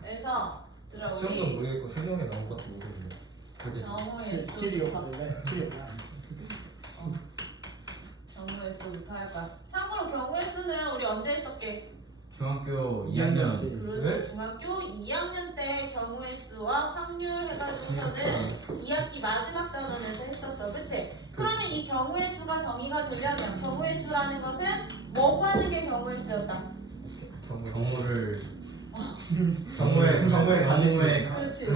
그래서 들어 우리 수영도 모르겠고 설명에 나온 것도 모르겠네. 경우의 수. 경우의 수부터 할 거야. 참고로 경우의 수는 우리 언제 했었게? 중학교 2학년. 그렇지. 네? 중학교 2학년 때 경우의 수와 확률 해가지고서는 2학기 마지막 단원에서 했었어. 그치? 그러면 이 경우의 수가 정의가 되려면 경우의 수라는 것은 뭐 구하는 게 경우의 수였다? 경우의 가지수. 그렇지.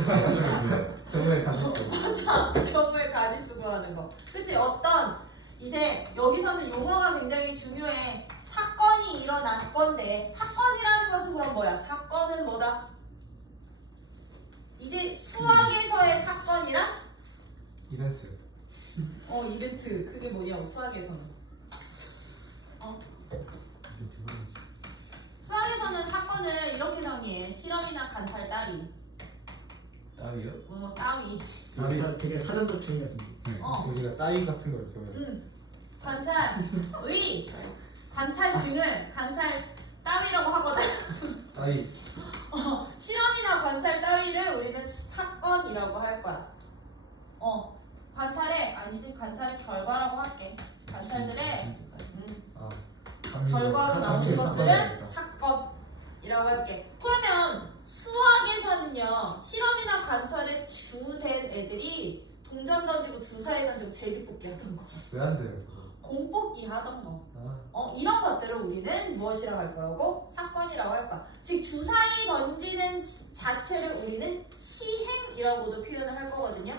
경우의 가지수. 맞아. 경우의 가지수 구하는 거. 그치? 어떤 이제 여기서는 용어가 굉장히 중요해. 사건이 일어난 건데 사건이라는 것은 그럼 뭐야? 사건은 뭐다? 이제 수학에서의 사건이랑 이벤트. 이벤트. 그게 뭐냐고 수학에서는. 수학에서는 사건을 이렇게 정의해. 실험이나 관찰 따위. 따위요? 따위. 되게 사전적 중요 같은데. 우리가 따위 같은 걸 보면. 관찰의 관찰 등을 관찰 따위라고 하거든. 따위. 실험이나 관찰 따위를 우리는 사건이라고 할 거야. 관찰의 결과라고 할게. 관찰들의 결과로 나오는 것들은 사건이라고 할게. 그러면 수학에서는요, 실험이나 관찰에 주된 애들이 동전 던지고 주사위 던지고 제비뽑기 하던 거, 왜 안 돼요? 공뽑기 하던 거, 이런 것들을 우리는 무엇이라고 할 거라고? 사건이라고 할 거야. 즉 주사위 던지는 자체를 우리는 시행이라고도 표현을 할 거거든요.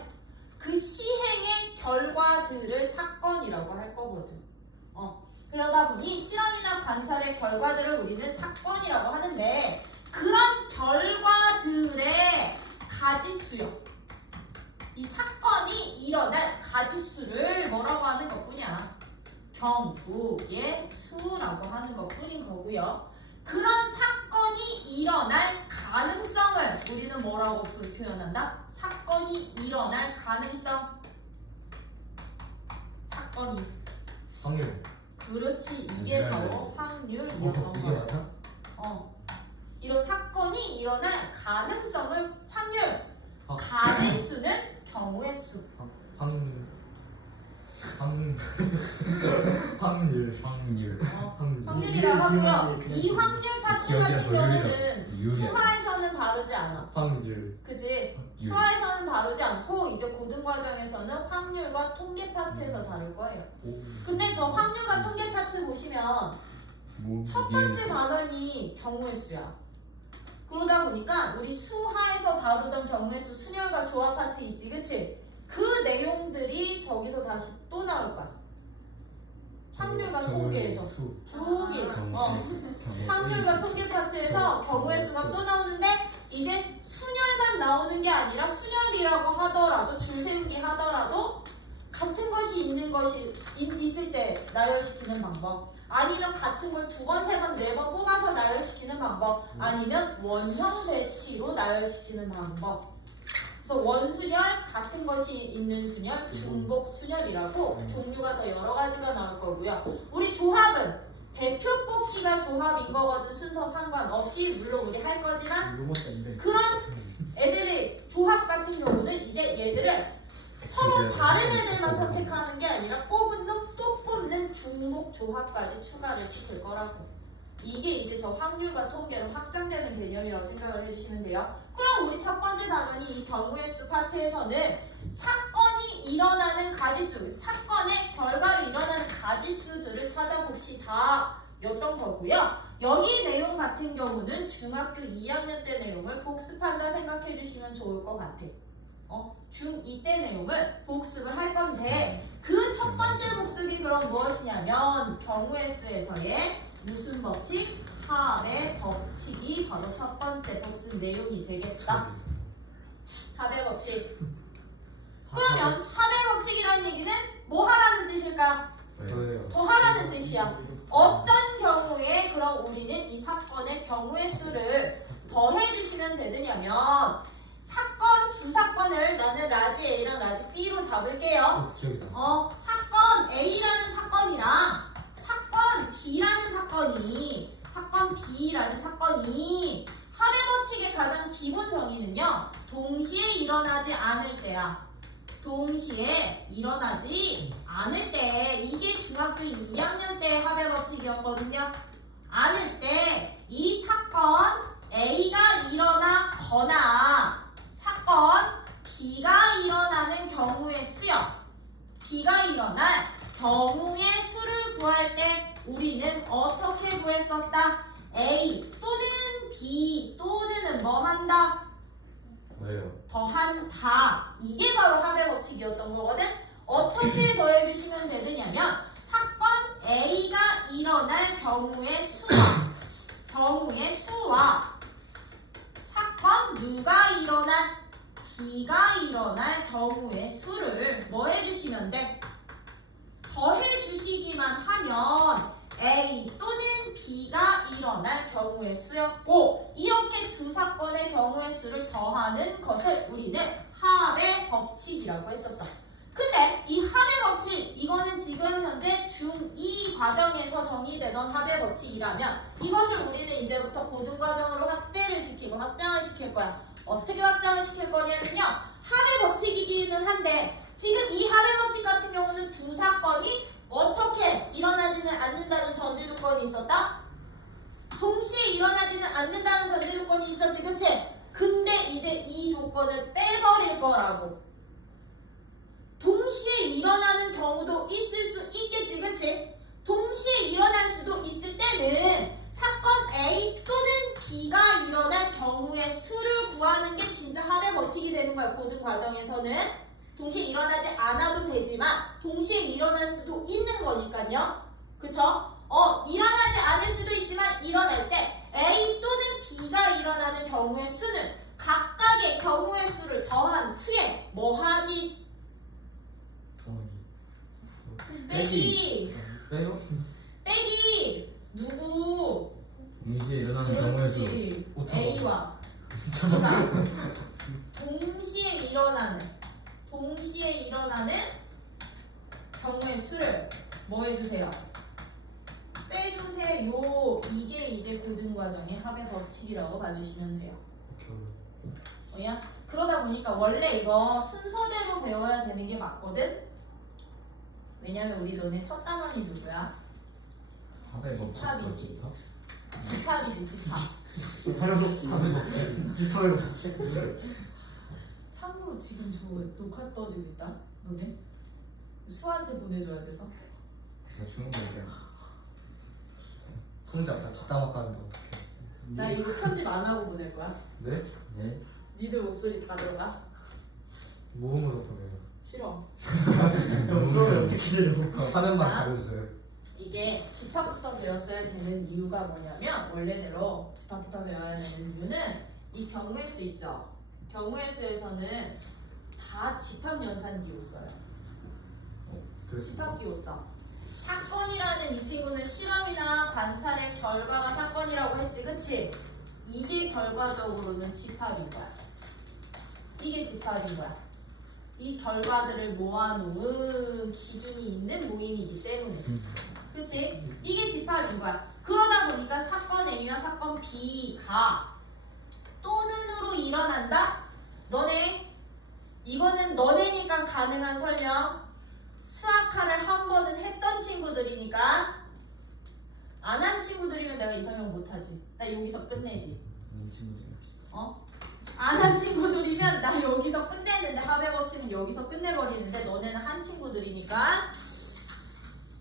그 시행의 결과들을 사건이라고 할 거거든. 그러다 보니 실험이나 관찰의 결과들을 우리는 사건이라고 하는데, 그런 결과들의 가지수요, 이 사건이 일어날 가지수를 뭐라고 하는 것뿐이야? 경우의 수라고 하는 것뿐인 거고요. 그런 사건이 일어날 가능성을 우리는 뭐라고 표현한다? 사건이 일어날 가능성. 사건이. 확률. 그렇지. 이게 바로 확률이었던 이게 거야. 맞아? 이런 사건이 일어날 가능성을 확률. 가지수는 경우의 수. 확률이라고 하고요. 이 확률 파트 같은 경우는 수화에서는 다루지 않아. 확률. 그치? 수화에서는 다루지 않고 이제 고등과정에서는 확률과 통계 파트에서 다룰 거예요. 근데 저 확률과 통계 파트 보시면 첫 번째 단원이 경우의 수야. 그러다 보니까 우리 수하에서 다루던 경우의 수 순열과 조합 파트 있지, 그치? 그 내용들이 저기서 다시 또 나올 거야. 확률과 통계에서. 확률과 통계 파트에서 경우의 수가 또 나오는데, 이제 순열만 나오는 게 아니라 순열이라고 하더라도, 줄 세우기 하더라도 같은 것이 있는 것이 있을 때 나열시키는 방법, 아니면 같은 걸 2번, 3번, 4번 뽑아서 나열시키는 방법, 아니면 원형 배치로 나열시키는 방법. 그래서 원순열, 같은 것이 있는 순열, 중복 순열이라고 종류가 더 여러 가지가 나올 거고요. 우리 조합은 대표 뽑기가 조합인 거거든. 순서 상관없이. 물론 우리 할 거지만 그런 애들의 조합 같은 경우는 이제 얘들을 서로 다른 애들만 선택하는 게 아니라 뽑은 놈 또 뽑는 중복 조합까지 추가를 시킬 거라고. 이게 이제 저 확률과 통계로 확장되는 개념이라고 생각을 해주시면 돼요. 그럼 우리 첫 번째 단원이 이 경우의 수 파트에서는 사건이 일어나는 가지수, 사건의 결과로 일어나는 가지수들을 찾아봅시다 였던 거고요. 여기 내용 같은 경우는 중학교 2학년 때 내용을 복습한다 생각해 주시면 좋을 것 같아. 중2 때 내용을 복습을 할 건데, 그 첫 번째 복습이 그럼 무엇이냐면 경우의 수에서의 무슨 법칙? 합의 법칙이 바로 첫 번째 복습 내용이 되겠다. 합의 법칙. 그러면 합의 법칙이라는 얘기는 뭐 하라는 뜻일까? 더 하라는 뜻이야. 어떤 경우에 그럼 우리는 이 사건의 경우의 수를 더해주시면 되느냐면, 사건 두 사건을 나는 라지 A랑 라지 B로 잡을게요. 사건 A라는 사건이랑 사건 B라는 사건이 합의 동시에 일어나지 않을 때야. 동시에 일어나지 않을 때, 이게 중학교 2학년 때 합의 법칙이었거든요. 않을 때 이 사건 A가 일어나거나 사건 B가 일어나는 경우의 수요. B가 일어날 경우의 수를 구할 때 우리는 어떻게 구했었다? A 또는 B 또는 뭐 한다? 왜요? 더한다. 이게 바로 합의 법칙이었던 거거든. 어떻게 더해주시면 되느냐면 사건 A가 일어날 경우의 수와 사건 누가 일어날 B가 일어날 경우의 수를 뭐 해주시면 돼? 더해주시기만 하면 A 또는 B가 일어날 경우의 수였고, 이렇게 두 사건의 경우의 수를 더하는 것을 우리는 합의 법칙이라고 했었어. 근데 이 합의 법칙, 이거는 지금 현재 중2 과정에서 정의되던 합의 법칙이라면 이것을 우리는 이제부터 고등과정으로 확대를 시키고 확장을 시킬 거야. 어떻게 확장을 시킬 거냐면요, 합의 법칙이기는 한데 지금 이 합의 법칙 같은 경우는 두 사건이 어떻게 일어나지는 않는다는 전제 조건이 있었다? 동시에 일어나지는 않는다는 전제 조건이 있었지, 그치? 근데 이제 이 조건을 빼버릴 거라고. 동시에 일어나는 경우도 있을 수 있겠지, 그치? 동시에 일어날 수도 있을 때는 사건 A 또는 B가 일어날 경우의 수를 구하는 게 진짜 합의 법칙이 되는 거야, 고등 과정에서는. 동시에 일어나지 않아도 되지만 동시에 일어날 수도 있는 거니까요. 그쵸? 일어나지 않을 수도 있지만 일어날 때 A 또는 B가 일어나는 경우의 수는 각각의 경우의 수를 더한 후에 뭐 하기? 빼기. 빼요? 빼기. 누구? 동시에 일어나는 경우의 수. 그렇지. 5,000원. A와 B가 동시에 일어나는 경우의 수를 뭐 해주세요? 빼주세요. 이게 이제 고등과정의 합의 법칙이라고 봐주시면 돼요. 뭐야? 그러다 보니까 원래 이거 순서대로 배워야 되는 게 맞거든? 왜냐면 우리 너네 첫 단원이 누구야? 합의 법칙. 집합이지. 집합이지, 집합. 합의 법칙. 합의 법칙. 집합의 법칙. 참고로 지금 저 녹화 떠지고 있다. 너네? 수아한테 보내줘야 돼서. 나 주는 거야. 손잡 다 뒷담화 까는데 어떡해. 나 이거 편집 안 하고 보낼 거야. 네? 네. 니들 목소리 다 들어가. 모음으로 보내요. 싫어. 형 수업을 어떻게 들으려고? 화면만 아. 가려주세요. 이게 집합부터 배웠어야 되는 이유가 뭐냐면 원래대로 집합부터 배워야 되는 이유는 이 경우의 수 있죠. 경우의 수에서는 다 집합 연산 기호 써요. 집합 기호 써. 사건이라는 이 친구는 실험이나 관찰의 결과가 사건이라고 했지, 그치? 이게 결과적으로는 집합인 거야. 이게 집합인 거야. 이 결과들을 모아놓은 기준이 있는 모임이기 때문에. 그치? 이게 집합인 거야. 그러다 보니까 사건 A와 사건 B가 또는으로 일어난다? 너네, 이거는 너네니까 가능한 설명. 수학화를 한 번은 했던 친구들이니까. 안 한 친구들이면 내가 이 설명 못하지. 나 여기서 끝내지. 안 한 친구들이면 나 여기서 끝내는데 합의 법칙은 여기서 끝내버리는데 너네는 한 친구들이니까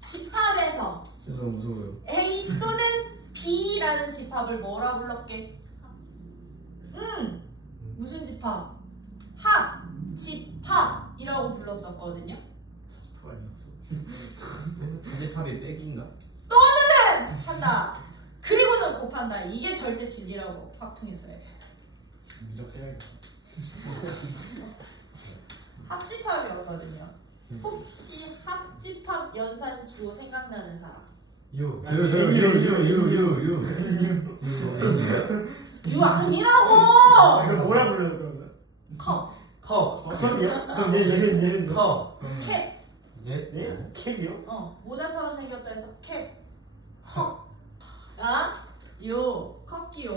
집합에서 진짜 너무 무서워요. A 또는 B라는 집합을 뭐라 불렀게? 무슨 집합? 합! 집합이라고 불렀었거든요. 집합 아니었어. 자집합이 빼기인가? 또는 한다. 그리고는 곱한다. 이게 절대 집이라고 확통해서 해. 무적 해야겠다. 합집합이었거든요. 혹시 합집합 연산 기호 생각나는 사람? 유. 유. 유 아니라고! 이거 뭐야 불러 그러면? 컵, 컵. 그럼 얘는 컵. 캡. 예? 예? 캡이요? 모자처럼 생겼다 해서 캡. 컵. 아? 요. 컵기요.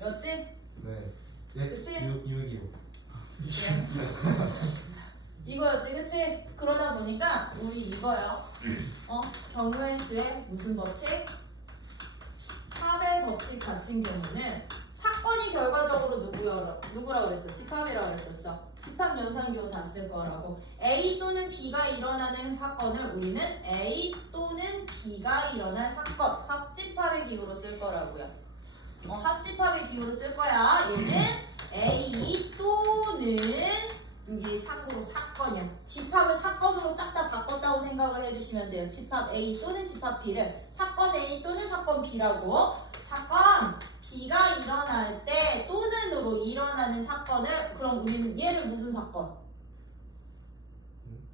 였지? 네. 예? 그치? 유기요. 이거였지, 그치? 그러다 보니까 우리 이거요. 경우의 수의 무슨 법칙? 합의 법칙 같은 경우는 사건이 결과적으로 누구라 그랬어? 집합이라고 그랬었죠. 집합 연산기호 다 쓸 거라고. A 또는 B가 일어나는 사건을 우리는 A 또는 B가 일어난 사건, 합집합의 기호로 쓸 거라고요. 합집합의 기호로 쓸 거야. 얘는 A 또는, 여기 참고로 사건이야. 집합을 사건으로 싹 다 바꿨다고 생각을 해주시면 돼요. 집합 A 또는 집합 B를 사건 A 또는 사건 B라고. 사건 B가 일어날 때 또는으로 일어나는 사건을, 그럼 우리는 얘를 무슨 사건?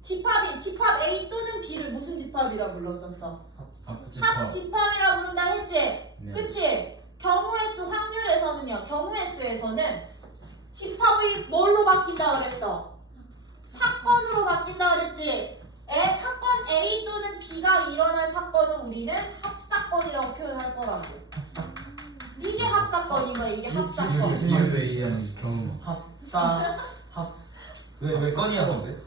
집합 A 또는 B를 무슨 집합이라 불렀었어? 합집합이라 부른다 했지? 네. 그치? 경우의 수 확률에서는요. 경우의 수에서는 집합이 뭘로 바뀐다 그랬어? 사건으로 바뀐다 그랬지? 사건 A 또는 B가 일어날 사건은 우리는 합사건이라고 표현할 거라고. 이게 합사건인 거야. 이게 합사건. 기회에 의한 경우. 왜 건이야 근데?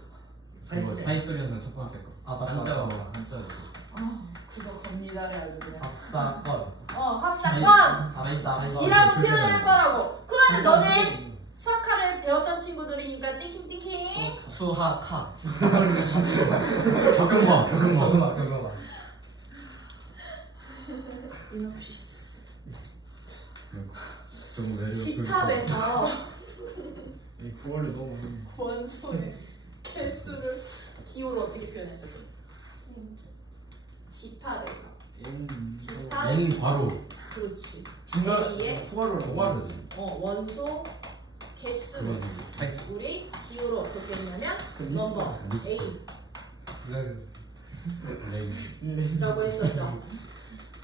그거 사이소리 현상 첫 번째 거. 아, 맞다, 한자가 맞다. 한자였어. 그거 겁니다래 아주 그냥. 합사건. 합사건! 이라고 표현할 거라고. 그러면 너네 수학화를 배웠던 친구들이니까 띵킹띵킹. 수학학. 적응과. 경험아. 이노피스. 좀 집합에서 이 구월에 너무 원소의 개수를 기호로 어떻게 표현했어? 집합에서. 집합. N 괄호. 그렇지. 중간 A의 소화로 소괄호지. 원소 개수는 그거지. 우리 기호로 어떻게 했냐면 그 넘버 리스트. A라고 했었죠.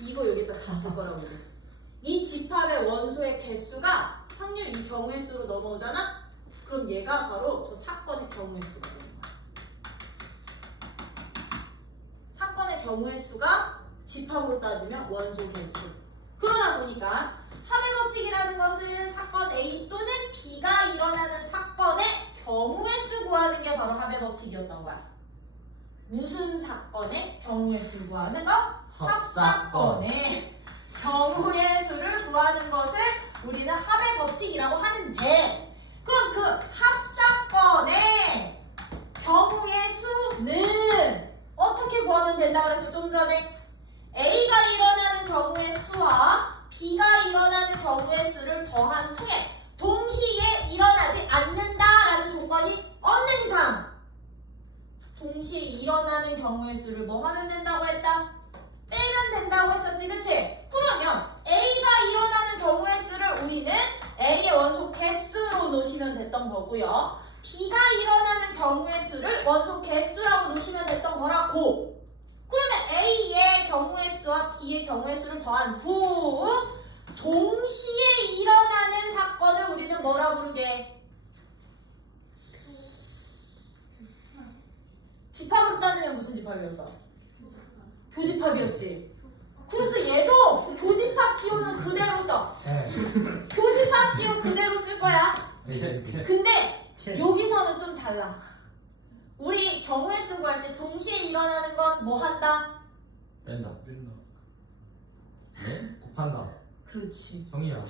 이거 여기다 다 쓸 거라고. 이 집합의 원소의 개수가 확률 이 경우의 수로 넘어오잖아? 그럼 얘가 바로 저 사건의 경우의 수가 되는 거야. 사건의 경우의 수가 집합으로 따지면 원소 개수. 그러다 보니까 합의 법칙이라는 것은 사건 A 또는 B가 일어나는 사건의 경우의 수 구하는 게 바로 합의 법칙이었던 거야. 무슨 사건의 경우의 수 구하는 거? 합사건의 경우의 수를 구하는 것을 우리는 합의 법칙이라고 하는데, 그럼 그 합사건의 경우의 수는 어떻게 구하면 된다 그래서 좀 전에 A가 일어나는 경우의 수와 B가 일어나는 경우의 수를 더한 후에 동시에 일어나지 않는다라는 조건이 없는 이상 동시에 일어나는 경우의 수를 뭐 하면 된다고 했다? 빼면 된다고 했었지, 그치? 그러면 A가 일어나는 경우의 수를 우리는 A의 원소 개수로 놓으시면 됐던 거고요. B가 일어나는 경우의 수를 원소 개수라고 놓으시면 됐던 거라고. 그러면 A의 경우의 수와 B의 경우의 수를 더한 후 동시에 일어나는 사건을 우리는 뭐라 부르게? 집합으로 따지면 무슨 집합이었어? 교집합이었지. 그래서 얘도 교집합 기호는 그대로 써. 교집합 기호 그대로 쓸 거야. 근데 여기서는 좀 달라. 우리 경우의 수 구할 때 동시에 일어나는 건 뭐 한다? 뺀다. 네? 곱한다. 그렇지. 형이야.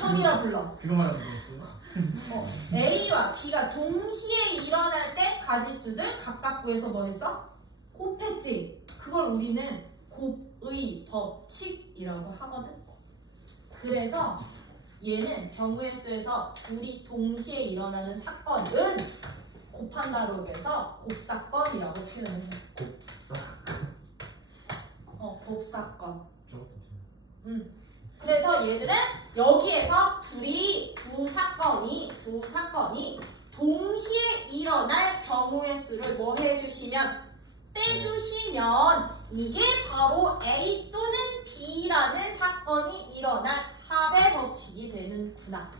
형이라 불러. 그거 말하는 거였어요? A와 B가 동시에 일어날 때 가지수들 각각 구해서 뭐 했어? 곱했지. 그걸 우리는 곱의 법칙이라고 하거든. 그래서 얘는 경우의 수에서 둘이 동시에 일어나는 사건은 곱한다로 해서 곱사건이라고 표현해. 곱사건. 그래서 얘들은 여기에서 두 사건이 동시에 일어날 경우의 수를 뭐 해주시면 빼주시면 이게 바로 A 또는 B라는 사건이 일어날 합의 법칙이 되는구나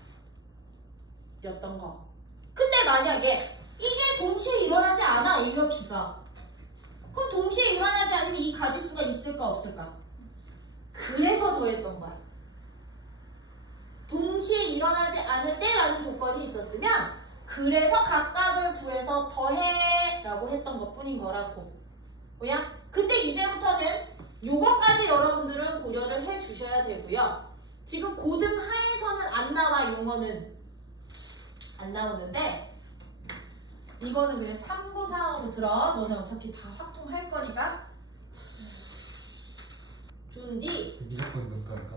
였던 거. 근데 만약에 이게 동시에 일어나지 않아, A와 B가. 그럼 동시에 일어나지 않으면 이 가지수가 있을까 없을까? 그래서 더했던 거야. 동시에 일어나지 않을 때라는 조건이 있었으면 그래서 각각을 구해서 더해 라고 했던 것 뿐인 거라고. 뭐야? 근데 이제부터는 요것까지 여러분들은 고려를 해 주셔야 되고요. 지금 고등 하에서는 안 나와. 용어는 안 나오는데 이거는 그냥 참고사항으로 들어. 너네 어차피 다 확통할 거니까. 좋은디 무조건 눈깔까?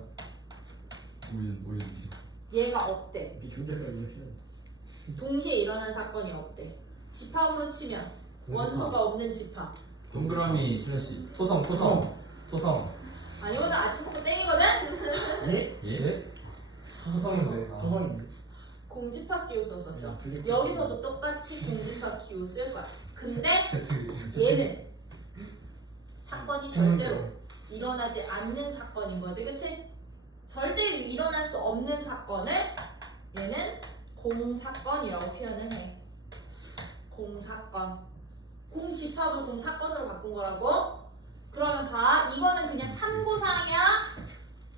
오일 미적. 얘가 어때? 이 교재가 이렇게. 동시에 일어난 사건이 없대. 집합으로 치면 원소가 없는 집합. 동그라미 슬래시. 토성. 아 이거는 아침부터 땡이거든? 예? 예? 토성인데. 토성인데. 공집합 기호 썼었죠. 블랙 여기서도 똑같이 공집합 기호 쓸 거야. 근데 Z. 얘는 사건이 절대로 일어나지 않는 사건인 거지. 그치? 절대로 일어날 수 없는 사건을 얘는 공사건이라고 표현을 해. 공사건. 공집합을 공사건으로 바꾼 거라고? 그러면 봐. 이거는 그냥 참고사항이야.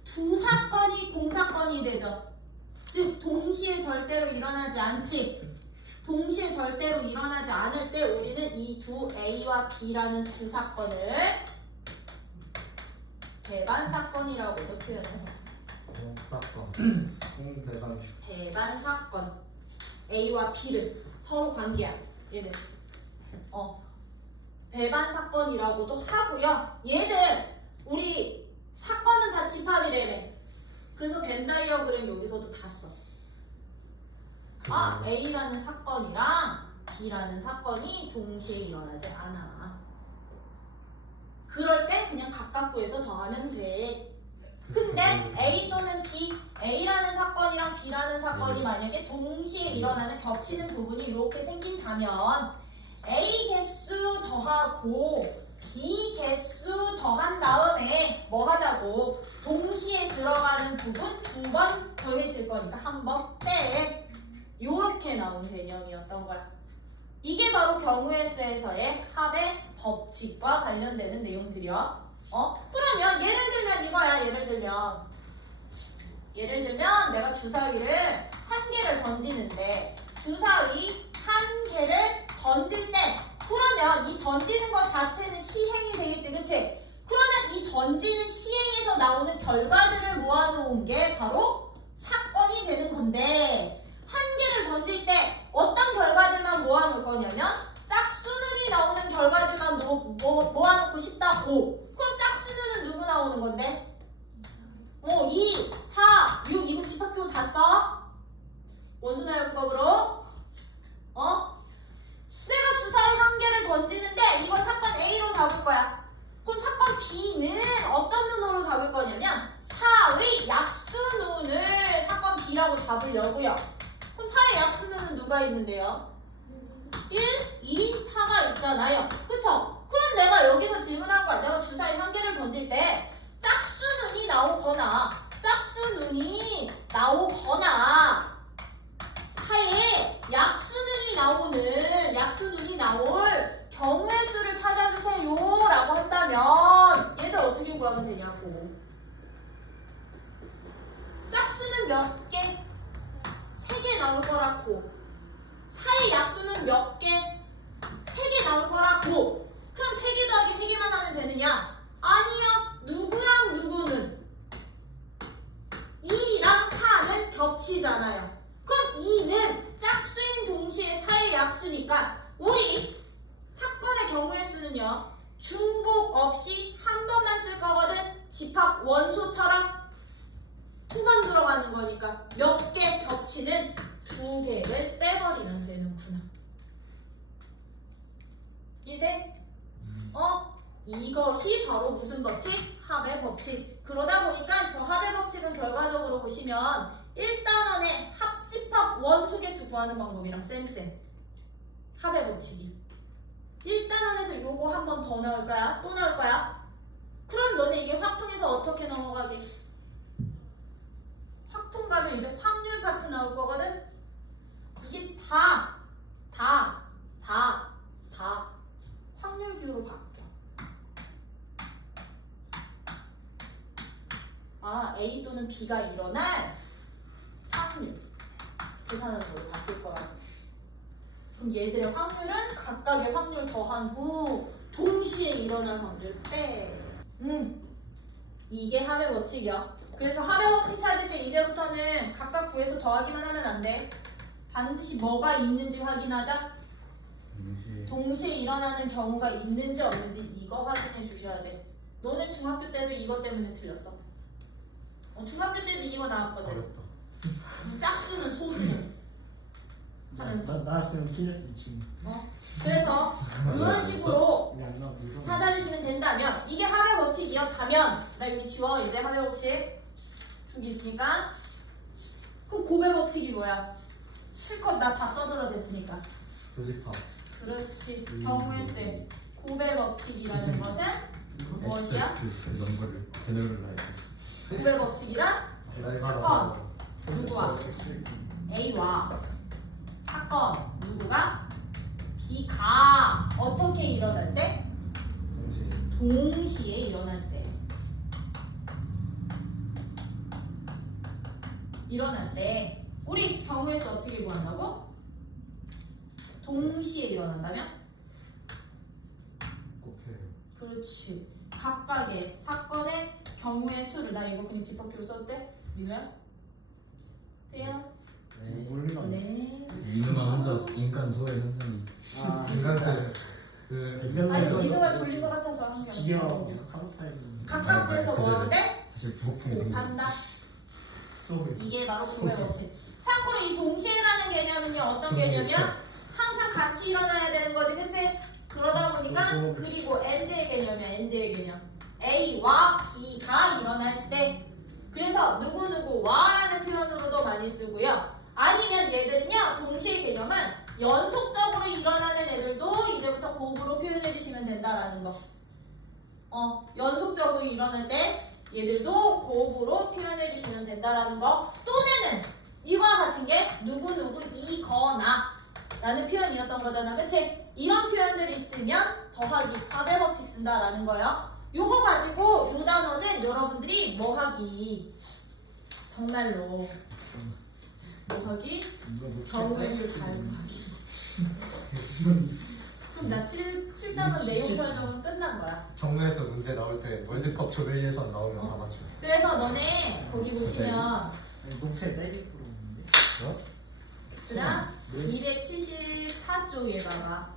두 사건이 공사건이 되죠. 즉 동시에 절대로 일어나지 않지. 동시에 절대로 일어나지 않을 때 우리는 이 두 A와 B라는 두 사건을 배반 사건이라고도 표현을 해. 사건. 공대단. 배반 사건. A와 B를 서로 관계야. 얘는 배반 사건이라고도 하고요. 얘들 우리 사건은 다 집합이래매. 그래서 벤 다이어그램 여기서도 다 써. 아, A라는 사건이랑 B라는 사건이 동시에 일어나지 않아. 그럴 때 그냥 각각 구해서 더하면 돼. 근데 A 또는 B, A라는 사건이랑 B라는 사건이 만약에 동시에 일어나는 겹치는 부분이 이렇게 생긴다면 A 개수 더하고 B 개수 더한 다음에 뭐 하자고? 동시에 들어가는 부분 두 번 더해질 거니까 한 번 빼. 요렇게 나온 개념이었던 거야. 이게 바로 경우의 수에서의 합의 법칙과 관련되는 내용들이야. 그러면 예를 들면 이거야. 예를 들면 내가 주사위를 한 개를 던지는데 주사위 한 개를 던질 때 그러면 이 던지는 것 자체는 시행이 되겠지. 그치? 그러면 이 던지는 시행에서 나오는 결과들을 모아놓은 게 바로 사건이 되는 건데 한 개를 던질 때 어떤 결과들만 모아놓을 거냐면 짝수능이 나오는 결과들만 모아놓고 싶다고. 그럼 짝수능은 누구 나오는 건데? 2, 4, 6 이거 집합기호 다 써? 원소나열법으로 내가 주사위 한 개를 던지는데 이건 사건 A로 잡을 거야. 그럼 사건 B는 어떤 눈으로 잡을 거냐면 4의 약수눈을 사건 B라고 잡으려고요. 그럼 4의 약수눈은 누가 있는데요? 1, 2, 4가 있잖아요. 그쵸? 그럼 내가 여기서 질문한 거야. 내가 주사위 한 개를 던질 때 짝수눈이 나오거나 4의 약수눈이 나올 경우의 수를 찾아주세요 라고 한다면 얘들 어떻게 구하면 되냐고. 짝수는 몇 개? 3개 나올 거라고. 4의 약수는 몇 개? 3개 나올 거라고. 그럼 3개 더하기 3개만 하면 되느냐? 아니요. 누구랑 누구는 2랑 4는 겹치잖아요. 그럼 2는 짝수인 동시에 4의 약수니까 우리 사건의 경우의 수는요. 중복 없이 한 번만 쓸 거거든. 집합 원소처럼 2번 들어가는 거니까 몇 개 겹치는 2개를 빼버리면 되는구나. 이해돼? 이것이 바로 무슨 법칙? 합의 법칙. 그러다 보니까 저 합의 법칙은 결과적으로 보시면 1단원의 합집합 원소 개수 구하는 방법이랑 쌤 합의 법칙이 1단원에서 요거 한 번 더 나올 거야? 또 나올 거야? 그럼 너네 이게 확통해서 어떻게 넘어가게? 확통 가면 이제 확률 파트 나올 거거든? 이게 다 확률 기호로 바뀌어. A 또는 B가 일어날 확률 계산하는 걸로 바뀔 거야. 그럼 얘들의 확률은 각각의 확률 더한 후 동시에 일어날 확률을 빼. 이게 합의 법칙이야. 그래서 합의 법칙 찾을 때 이제부터는 각각 구해서 더하기만 하면 안 돼. 반드시 뭐가 있는지 확인하자. 동시에 일어나는 경우가 있는지 없는지 이거 확인해 주셔야 돼. 너네 중학교 때도 이거 때문에 틀렸어. 중학교 때도 이거 나왔거든. 어렵다. 짝수는 소수는 하면서. 나 지금 틀렸어 이 친구. 그래서 이런 식으로 야, 나 무서워. 찾아주시면 된다면 이게 합의 법칙이었다면 나 여기 지워. 이제 합의 법칙 저기 있으니까 그 고배 법칙이 뭐야? 실컷 나 다 떠들어댔으니까. 교집합. 그렇지. 경우의 수의 고배 법칙이라는 것은 무엇이야? 넘버를 제너럴라이즈. 고배 법칙이란 사건 누구와 A와 사건 누구가 B가 어떻게 일어날 때? 동시에 일어날 때. 일어날 때 우리 경우의 수 어떻게 구한다고? 동시에 일어난다면? 곱해요. 그렇지. 각각의 사건의 경우의 수를 나 이거 그냥 집합기로 써도 돼? 민우야? 돼요? 몰라. 네. 민우만 혼자 인간 소외 현상이. 아, 인간세. 아니 민우가 졸린 것 같아서 한 게. 기계하고 상업타임. 각각 구해서 뭐 하는데? 사실 부엌풍이 곱한다. 수업이. 이게 바로 고배 법칙. 참고로 이 동시에라는 개념은요 어떤 개념이야? 항상 같이 일어나야 되는 거지, 그치? 그러다 보니까 그리고 AND의 개념이야, AND의 개념. A와 B가 일어날 때. 그래서 누구누구와라는 표현으로도 많이 쓰고요. 아니면 얘들은요 동시의 개념은 연속적으로 일어나는 애들도 이제부터 곱으로 표현해 주시면 된다라는 거. 연속적으로 일어날 때 얘들도 곱으로 표현해 주시면 된다라는 거. 또는 이와 같은 게 누구누구이거나 라는 표현이었던 거잖아, 그치? 이런 표현들이 있으면 더하기, 합의 법칙 쓴다라는 거예요. 요거 가지고 요 단어는 여러분들이 뭐 하기? 정말로 뭐 하기? 경우의 수 잘 구하기. 그럼 나 7단원 내용 설명은 끝난 거야. 경우에서 문제 나올 때 월드컵 조별 예선 나오면 다 맞춰. 그래서 너네 거기 보시면 녹채 때릴 프로 있는데. 얘들아 274쪽에 봐봐.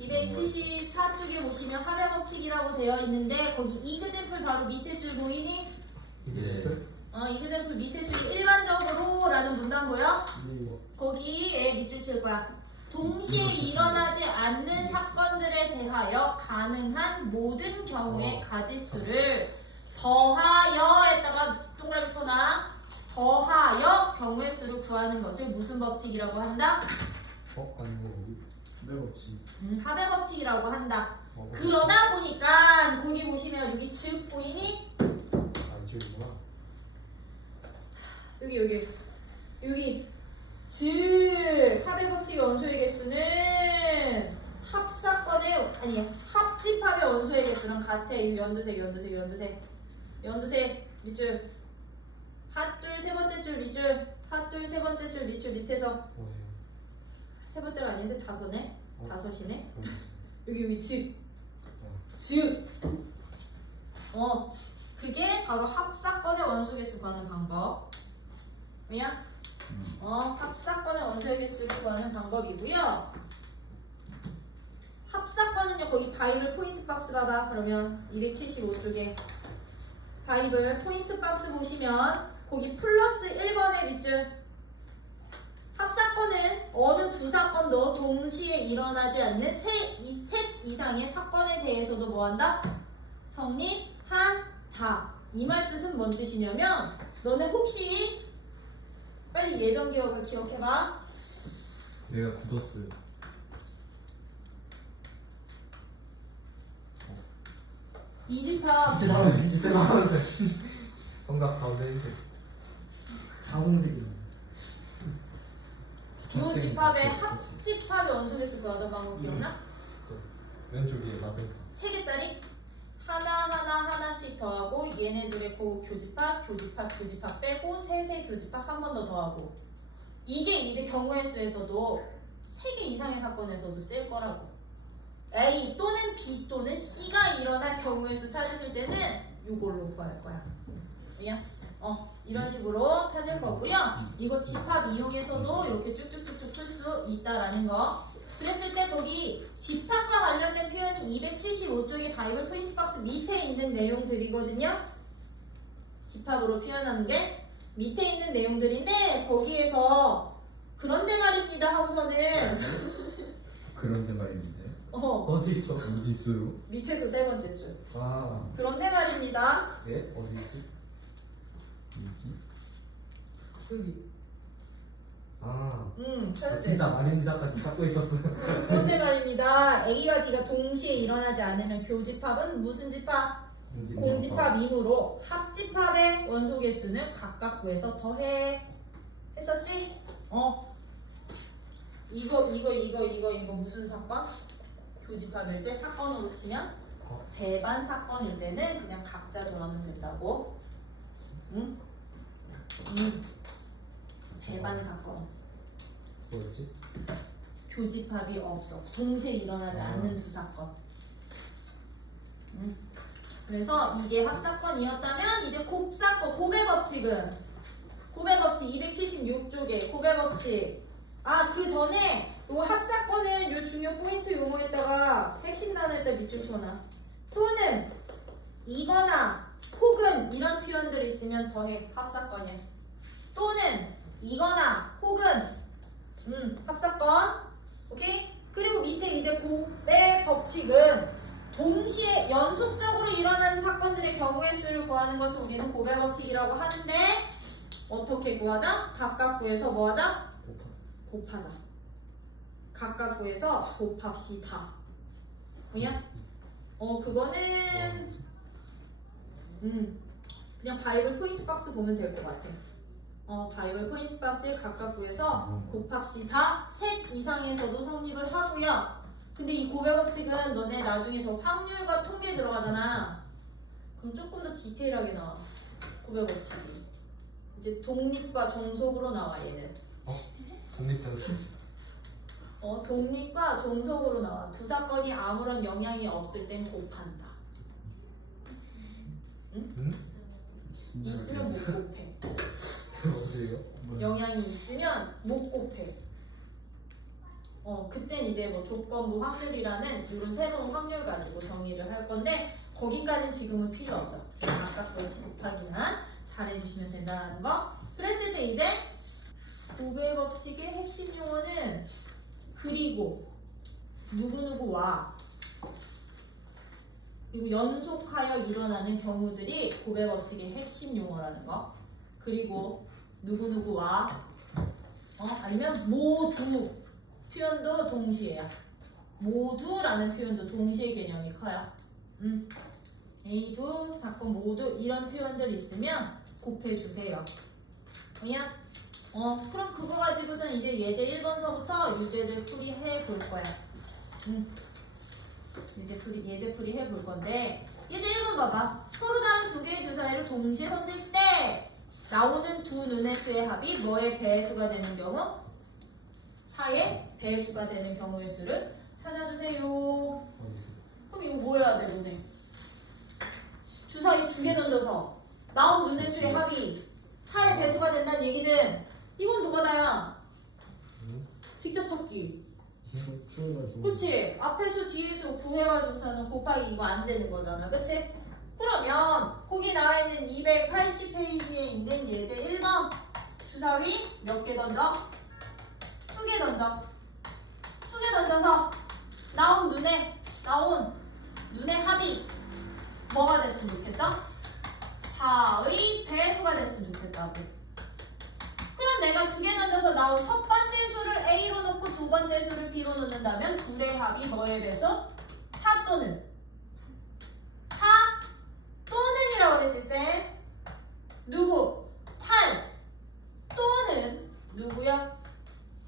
274쪽에 보시면 합의 법칙이라고 되어 있는데 거기 이그젠플 바로 밑에 줄 보이니? 네. 이그젠플 밑에 줄 일반적으로 라는 문단 보여? 네. 거기에 밑줄 칠 거야. 동시에 일어나지 않는 사건들에 대하여 가능한 모든 경우의 가지수를 더하여 했다가 동그라미 쳐놔. 더하여 경우의 수를 구하는 것을 무슨 법칙이라고 한다? 아니고 내가 없지. 합의 법칙이라고 한다. 그러다 보니까 거기 보시면 여기 즉 보이니? 이쪽이구나. 여기 즉 합의 법칙의 원소의 개수는 합집합의 원소의 개수랑 같아. 이 연두색 밑줄 핫둘 세 번째 줄 밑줄 핫둘 세 번째 줄 밑줄 밑에서 세 번째가 아닌데 다섯이네. 여기 즉 그게 바로 합사건의 원소 개수 구하는 방법. 뭐야? 합사건의 원소 개수를 구하는 방법이고요. 합사건은요 거기 바이블 포인트 박스 봐봐. 그러면 275쪽에 바이블 포인트 박스 보시면 거기 플러스 1번의 밑줄. 합사건은 어느 두 사건도 동시에 일어나지 않는 셋 이상의 사건에 대해서도 뭐한다? 성립한다. 이 말 뜻은 뭔 뜻이냐면 너네 혹시 빨리 예전 기억을 기억해봐. 내가 굳었어. 이집합 진짜 나오는데. 정답 가운데 흰색. 자홍색이야. 두 집합의 합집합의 원소개수 구하던 방법 기억나? 왼쪽 위에 맞은 거. 3개짜리 하나씩 더하고 얘네들의 교집합 빼고 셋의 교집합 한 번 더 더하고. 이게 이제 경우의 수에서도 3개 이상의 사건에서도 쓸 거라고. A 또는 B 또는 C가 일어날 경우의 수 찾으실 때는 이걸로 구할 거야. 그냥 이런 식으로 찾을 거고요. 이거 집합 이용해서도 이렇게 쭉쭉쭉쭉 풀 수 있다라는 거. 그랬을 때 거기 집합과 관련된 표현이 275쪽의 바이블 포인트 박스 밑에 있는 내용들이거든요. 집합으로 표현하는 게 밑에 있는 내용들인데 거기에서 그런데 말입니다 하고서는 그런데 말인데. 어디 있어? 어디 있어요? 밑에서 세 번째 줄. 아, 그런데 말입니다. 예? 어디 있지? 뭐지? 여기. 아, 찾았지? 진짜 말입니다까지 찾고 있었어요. 그런데 말입니다. A와 B가 동시에 일어나지 않으면 교집합은 무슨 집합? 공집합이므로 합집합의 원소 개수는 각각 구해서 더해. 했었지? 이거 무슨 사건? 교집합일 때 사건으로 치면 배반 사건일 때는 그냥 각자 더하면 된다고. 응? 배반 사건. 뭐였지? 교집합이 없어. 동시에 일어나지 않는 두 사건. 그래서 이게 합사건이었다면 이제 곱사건, 곱의 법칙은 곱의 법칙 276쪽에 곱의 법칙. 그 전에 요 합사건은 요 중요 포인트 용어에다가 핵심 단어에다 밑줄 쳐놔. 또는 이거나 혹은 이런 표현들이 있으면 더해. 합사건이야. 또는 이거나 혹은 합사건. 오케이? 그리고 밑에 이제 곱의 법칙은 동시에 연속적으로 일어나는 사건들의 경우의 수를 구하는 것을 우리는 곱의 법칙이라고 하는데 어떻게 구하자? 각각 구해서 뭐하자? 곱하자. 각각 구해서 곱합시다. 뭐냐? 그거는 그냥 바이블 포인트 박스 보면 될 것 같아. 바이블 포인트 박스를 각각 구해서 곱합시다. 셋 이상에서도 성립을 하고요. 근데 이 곱의 법칙은 너네 나중에 저 확률과 통계 들어가잖아. 그럼 조금 더 디테일하게 나와. 곱의 법칙이. 이제 독립과 종속으로 나와 얘는. 독립되었어. 독립과 종속으로 나와. 두 사건이 아무런 영향이 없을 땐 곱한다. 응? 있으면 못 곱해. 뭐지요? 영향이 있으면 못 곱해. 그땐 이제 뭐 조건부 확률이라는 이런 새로운 확률 가지고 정의를 할 건데 거기까지는 지금은 필요 없어. 아까 거기서 곱하기만 잘해주시면 된다는 거. 그랬을 때 이제 곱의 법칙의 핵심 용어는 그리고 누구누구와 그리고 연속하여 일어나는 경우들이 곱의 법칙의 핵심 용어라는 거. 그리고 누구누구와 아니면 모두 표현도 동시에야. 모두라는 표현도 동시에 개념이 커요. A 두 사건 모두 이런 표현들 있으면 곱해주세요. 그냥 그럼 그거 가지고선 이제 예제 1번서부터 유제들 풀이해 볼 거야. 예제 풀이 해 볼 건데 예제 1번 봐봐. 서로 다른 두 개의 주사위를 동시에 던질 때 나오는 두 눈의 수의 합이 뭐의 배수가 되는 경우? 4의 배수가 되는 경우의 수를 찾아주세요. 그럼 이거 뭐 해야 돼, 너네? 주사위 2개 던져서 나온 눈의 수의 합이 4의 배수가 된다는 얘기는 이건 노가다야. 직접 찾기. 그치? 앞에 수 뒤에 수 구해가지고서는 곱하기 이거 안 되는 거잖아. 그치? 그러면 거기 나와 있는 280페이지에 있는 예제 1번 주사위 몇 개 던져? 2개 던져. 2개 던져서 나온 눈의 합이 뭐가 됐으면 좋겠어? 4의 배수가 됐으면 좋겠다고. 그럼 내가 2개 던져서 나온 첫 번째 수를 A로 놓고 두 번째 수를 B로 놓는다면 둘의 합이 뭐의 배수? 4 또는 4 또는이라고 그랬지 쌤? 누구? 8 또는 누구야?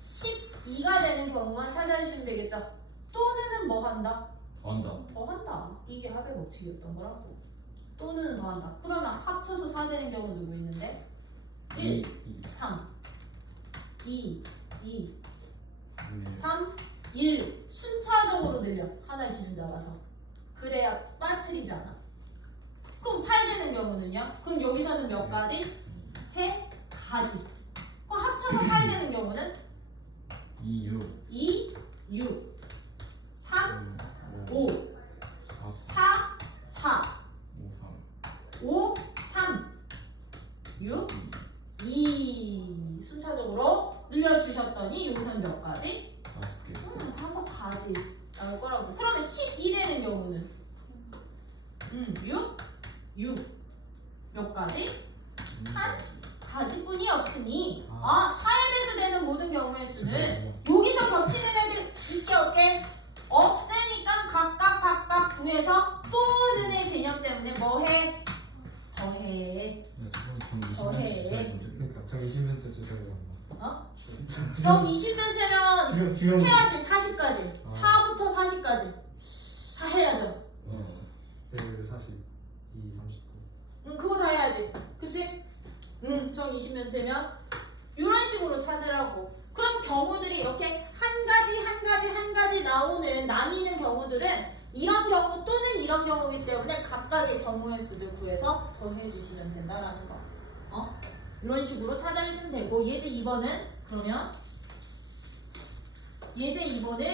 12가 되는 경우만 찾아주시면 되겠죠? 또는은 뭐 한다? 더한다. 이게 합의 법칙이었던 거라고. 또는 더한다. 그러면 합쳐서 4 되는 경우 누구 있는데? 1, 3, 2, 2, 3, 1 순차적으로 늘려. 하나의 기준 잡아서. 그래야 빠뜨리지 않아. 그럼 8 되는 경우는요? 그럼 여기서는 몇 가지? 3가지. 그럼 합쳐서 8 되는 경우는? 2, 6, 2, 6, 3, 5, 4, 4, 5, 3, 6, 2 순차적으로 늘려주셨더니 여기서는 몇 가지? 5가지 나올 거라고. 그러면 12 되는 경우는 6 몇 가지? 한 가지뿐이 없으니 4의 배수 되는 모든 경우의 수는 여기서 겹치는 애들 있게 없게 없으니까 각각 구해서 또 는의 개념 때문에 뭐해? 더해. 그러니까 저 20년째 주제를 어? 정 20면체면 해야지. 40까지 4부터 40까지 다 해야죠. 1, 40, 2, 39 그거 다 해야지. 그치? 정 20면체면 이런 식으로 찾으라고. 그럼 경우들이 이렇게 한 가지 나오는 나뉘는 경우들은 이런 경우 또는 이런 경우이기 때문에 각각의 경우의 수를 구해서 더해주시면 된다라는 거. 이런 식으로 찾아주시면 되고, 예제 2번은 그러면 예제 2번은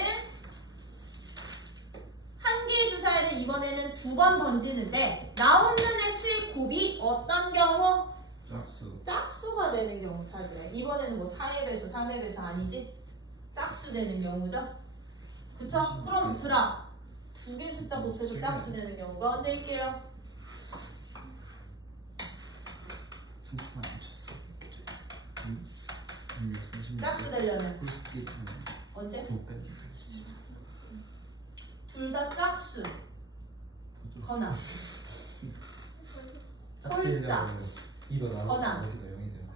한 개의 주사위를 이번에는 2번 던지는데 나오는 애 수의 곱이 어떤 경우? 짝수가 되는 경우 찾으래. 이번에는 뭐 4의 배수, 3의 배수 아니지? 짝수 되는 경우죠? 그쵸? 그럼 들아 2개 숫자 곱해서 짝수 되는 경우가 언제일게요? 30만 맞췄어. 짝수 되려면 언제? 둘 다 짝수 거나 홀짝 이거 거나. 나눠서 나머지가 0이 돼요.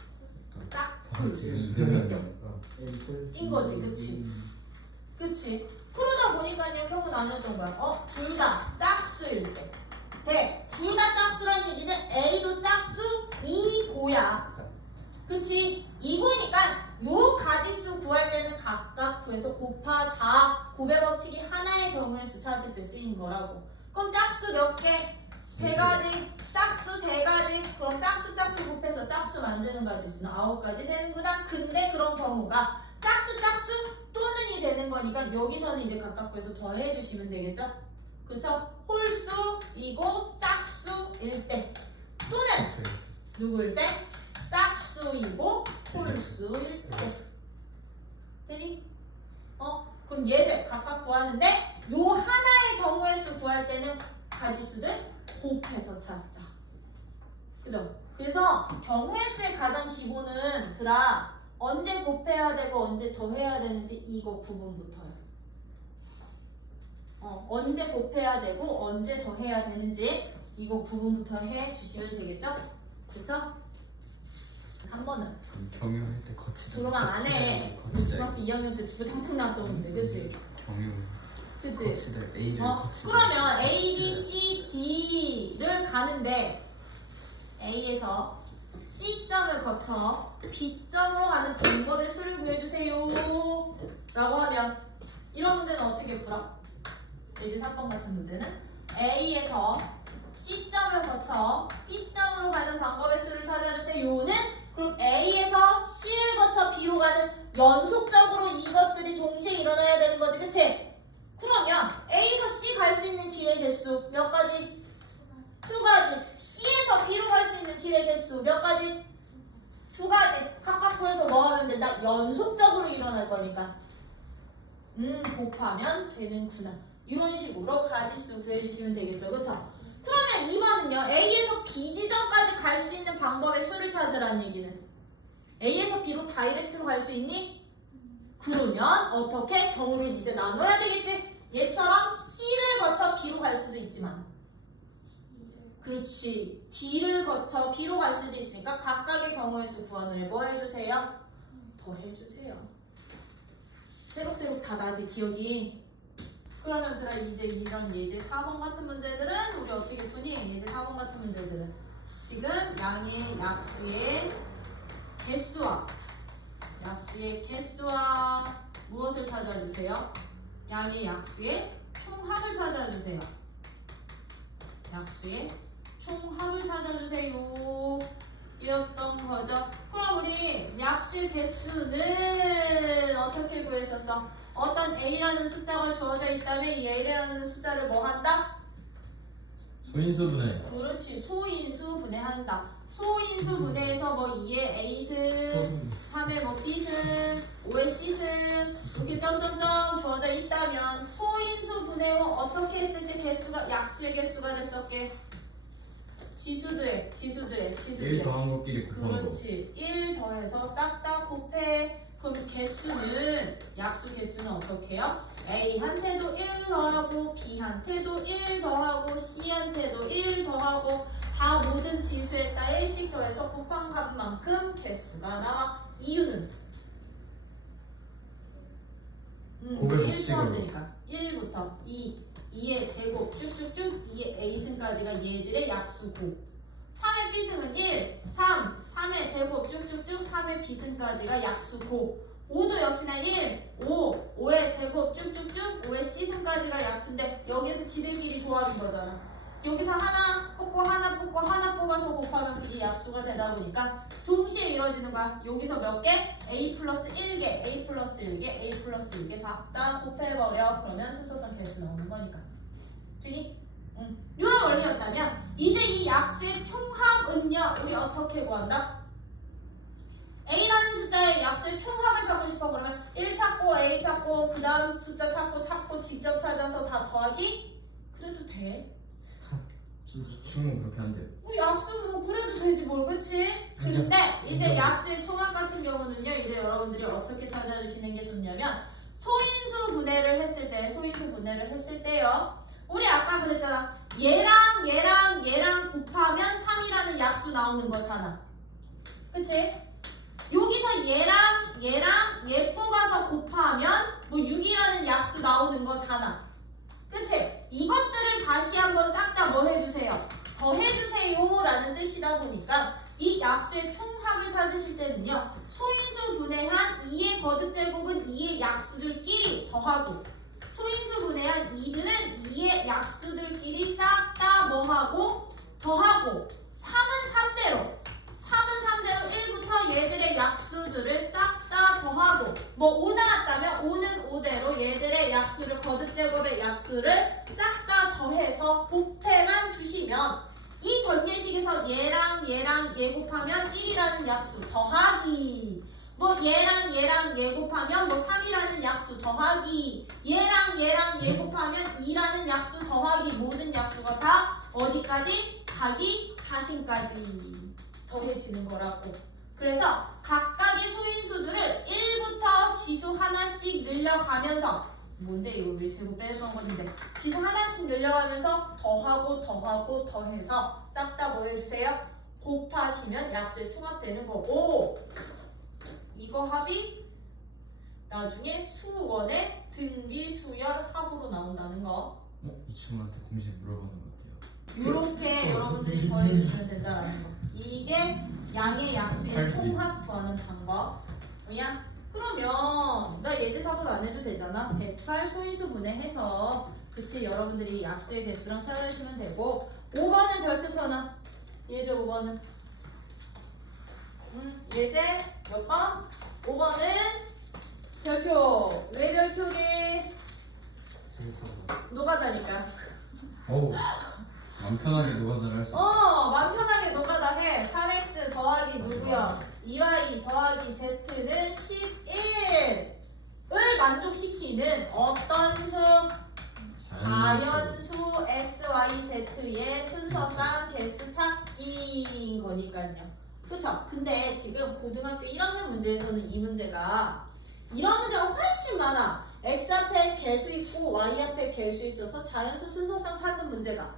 짝수 인 거지. 그치? 그러다 보니까요 경우 나뉘었던 거야. 둘 다 짝수일 때 둘 다 짝수라는 얘기는 A도 짝수 2고야. 그치? 2고니까 요 가지수 구할 때는 각각 구해서 곱하자. 곱의 법칙이 하나의 경우의 수 찾을 때 쓰인 거라고. 그럼 짝수 몇 개? 3가지. 짝수 3가지. 그럼 짝수 곱해서 짝수 만드는 가지수는 9가지 되는구나. 근데 그런 경우가 짝수 또는이 되는 거니까 여기서는 이제 각각 구해서 더해주시면 되겠죠? 그쵸? 홀수이고 짝수일 때 또는 누구일 때? 짝수이고 홀수일 때. 되니? 그럼 얘들 각각 구하는데 요 하나의 경우의 수 구할 때는 가지수를 곱해서 찾자. 그죠? 그래서 경우의 수의 가장 기본은 들아 언제 곱해야 되고 언제 더해야 되는지 이거 구분부터요. 언제 곱해야 되고 언제 더해야 되는지 이거 구분부터 해주시면 되겠죠? 그쵸? 3번은 경유할 때 거치다. 그러면 안 해. 중학교 2학년 때 주구장창 나왔던 문제, 그치? 경유. 그치? 거치다 A를 거치다. 그러면 A, B, C, D를 가는데 A에서 C점을 거쳐 B점으로 가는 방법의 수를 구해주세요 라고 하면 이런 문제는 어떻게 풀어? 예제 3번 같은 문제는 A에서 C점을 거쳐 B점으로 가는 방법의 수를 찾아주세요는 그럼 A에서 C를 거쳐 B로 가는 연속적으로 이것들이 동시에 일어나야 되는 거지, 그치? 그러면 A에서 C 갈 수 있는 길의 개수 몇 가지? 2가지. C에서 B로 갈 수 있는 길의 개수 몇 가지? 2가지. 각각 구해서 뭐 하면 된다? 연속적으로 일어날 거니까 곱하면 되는구나. 이런 식으로 가지수 구해주시면 되겠죠, 그쵸? 그러면 2번은요 A에서 B 지점까지 갈 수 있는 방법의 수를 찾으라는 얘기는 A에서 B로 다이렉트로 갈 수 있니? 그러면 어떻게? 경우를 이제 나눠야 되겠지? 얘처럼 C를 거쳐 B로 갈 수도 있지만 그렇지. D를 거쳐 B로 갈 수도 있으니까 각각의 경우의 수 구한 후에 뭐 해주세요? 더 해주세요. 새록새록 다 나지 기억이. 그러면 들아 이제 이런 예제 4번 같은 문제들은 우리 어떻게 푸니? 예제 4번 같은 문제들은 지금 양의 약수의 개수와 무엇을 찾아주세요? 양의 약수의 총합을 찾아주세요. 약수의 총합을 찾아주세요. 이었던 거죠. 그럼 우리 약수의 개수는 어떻게 구했었어? 어떤 A라는 숫자가 주어져 있다면 이 A라는 숫자를 뭐 한다? 소인수분해. 그렇지. 소인수 분해한다. 소인수 분해해서 뭐 2의 A승, 3의 뭐 B승, 5의 C승 이렇게 점점점 주어져 있다면 소인수 분해 후 어떻게 했을 때 개수가 약수의 개수가 됐었게? 지수들의 1 더한 것끼리 곱한 거. 그렇지. 1 더해서 싹 다 곱해. 그럼 개수는 약수 개수는 어떻게 해요? A한테도 1 더하고 B한테도 1 더하고 C한테도 1 더하고 다 모든 지수에다 1씩 더해서 곱한 값만큼 개수가 나와. 이유는? 곱의 1 더하면 법칙으로. 되니까 1부터 2의 제곱 쭉쭉쭉 2의 A승까지가 얘들의 약수고 3의 B승은 1, 3의 제곱 쭉쭉쭉 3의 B승까지가 약수고 5도 역시나 1, 5의 제곱 쭉쭉쭉 5의 C승까지가 약수인데 여기에서 지들끼리 조합인 거잖아. 여기서 하나 뽑고 하나 뽑고 하나 뽑아서 곱하면 그게 약수가 되다 보니까 동시에 이루어지는 거야. 여기서 몇 개? A 플러스 1개, A 플러스 1개, A 플러스 1개 다 곱해버려. 그러면 순서상 개수 나오는 거니까. 되니? 이런 원리였다면 이제 이 약수의 총합은요. 우리 어떻게 구한다? A라는 숫자의 약수의 총합을 찾고 싶어. 그러면 1 찾고 A 찾고 그 다음 숫자 찾고 직접 찾아서 다 더하기? 그래도 돼. 진짜 춤은 그렇게 안 돼요. 뭐 약수 뭐 그래도 되지 뭘, 그치? 근데 이제 인정. 약수의 총합 같은 경우는요. 이제 여러분들이 어떻게 찾아주시는 게 좋냐면 소인수 분해를 했을 때요. 우리 아까 그랬잖아. 얘랑 곱하면 3이라는 약수 나오는 거잖아. 그치? 여기서 얘랑 얘 뽑아서 곱하면 뭐 6이라는 약수 나오는 거잖아. 그치? 이것들을 다시 한번 싹 다 뭐 해주세요? 더해주세요 라는 뜻이다 보니까 이 약수의 총합을 찾으실 때는요. 소인수 분해한 2의 거듭제곱은 2의 약수들끼리 더하고 소인수 분해한 2들은 2의 약수들끼리 싹 다 뭐하고 더하고 3은 3대로 1부터 얘들의 약수들을 싹 다 더하고 뭐 5 나왔다면 5는 5대로 얘들의 약수를 거듭제곱의 약수를 싹 다 더해서 곱해만 주시면 이 전개식에서 얘랑 얘 곱하면 1이라는 약수 더하기 뭐 얘랑 얘 곱하면 뭐 3이라는 약수 더하기 얘랑 얘 곱하면 2라는 약수 더하기 모든 약수가 다 어디까지? 자기 자신까지 더해지는 거라고. 그래서 각각의 소인수들을 1부터 지수 하나씩 늘려가면서 뭔데 이거 왜 제곱 빼는 건데 지수 하나씩 늘려가면서 더해서 싹 다 뭐 해주세요? 곱하시면 약수에 총합되는 거고 이거 합이 나중에 수원의 등비 수열 합으로 나온다는 거. 이 친구한테 공식 물어보는 것 같아요. 이렇게 여러분들이 더해주시면 된다는 거. 이게 양의 약수의 총합 구하는 방법. 뭐야? 그러면 나 예제사본 안 해도 되잖아. 108 소인수 분해해서 그치 여러분들이 약수의 개수랑 찾아주시면 되고 5번은 별표 쳐놔. 예제 5번은 예제 몇 번? 5번은 별표. 왜 별표게? 재밌어. 노가다니까. 어우. 마음 편하게 노가다를 할 수 있어요. 마음 편하게 노가다 해. 3x 더하기 누구요? 2y 더하기 z는 11을 만족시키는 어떤 수? 자연수 x, y, z의 순서상 개수 찾기인 거니까요. 그쵸? 근데 지금 고등학교 1학년 문제에서는 이 문제가 이런 문제가 훨씬 많아. x 앞에 개수 있고 y 앞에 개수 있어서 자연수 순서상 찾는 문제가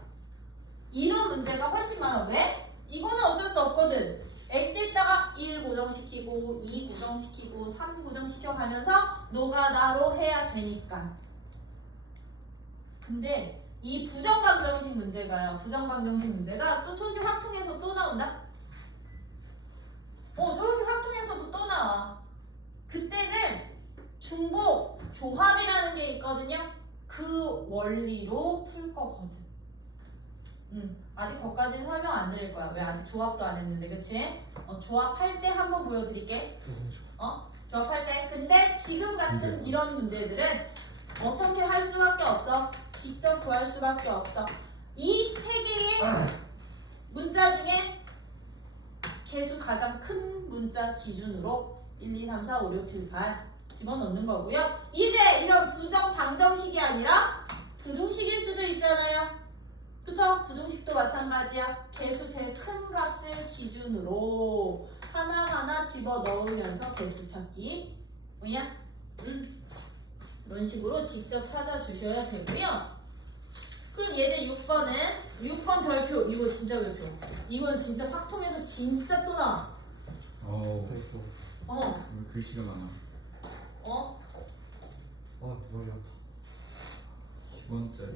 이런 문제가 훨씬 많아. 왜? 이거는 어쩔 수 없거든. x에다가 1 고정시키고 2 고정시키고 3 고정시켜가면서 노가다로 해야 되니까. 근데 이 부정방정식 문제가요. 부정방정식 문제가 또 초기 확통에서 또 나온다? 초기 확통에서도 또 나와. 그때는 중복 조합이라는 게 있거든요. 그 원리로 풀 거거든. 아직 거기까지는 설명 안 드릴 거야. 왜? 아직 조합도 안 했는데, 그치? 조합할 때 한번 보여드릴게. 조합할 때. 근데 지금 같은 이런 문제들은 어떻게 할 수밖에 없어. 직접 구할 수밖에 없어. 이 세 개의 문자 중에 개수 가장 큰 문자 기준으로 1, 2, 3, 4, 5, 6, 7, 8 집어넣는 거고요. 이게 이런 부정, 방정식이 아니라 부등식일 수도 있잖아요. 그쵸? 부등식도 마찬가지야. 개수 제일 큰 값을 기준으로 하나하나 집어넣으면서 개수 찾기. 뭐냐? 이런 식으로 직접 찾아주셔야 되고요. 그럼 예제 6번 별표. 이거 진짜 별표. 이건 진짜 확통해서 진짜 또 나와. 우리 글씨가 많아. 머리 아파. 10번짜리.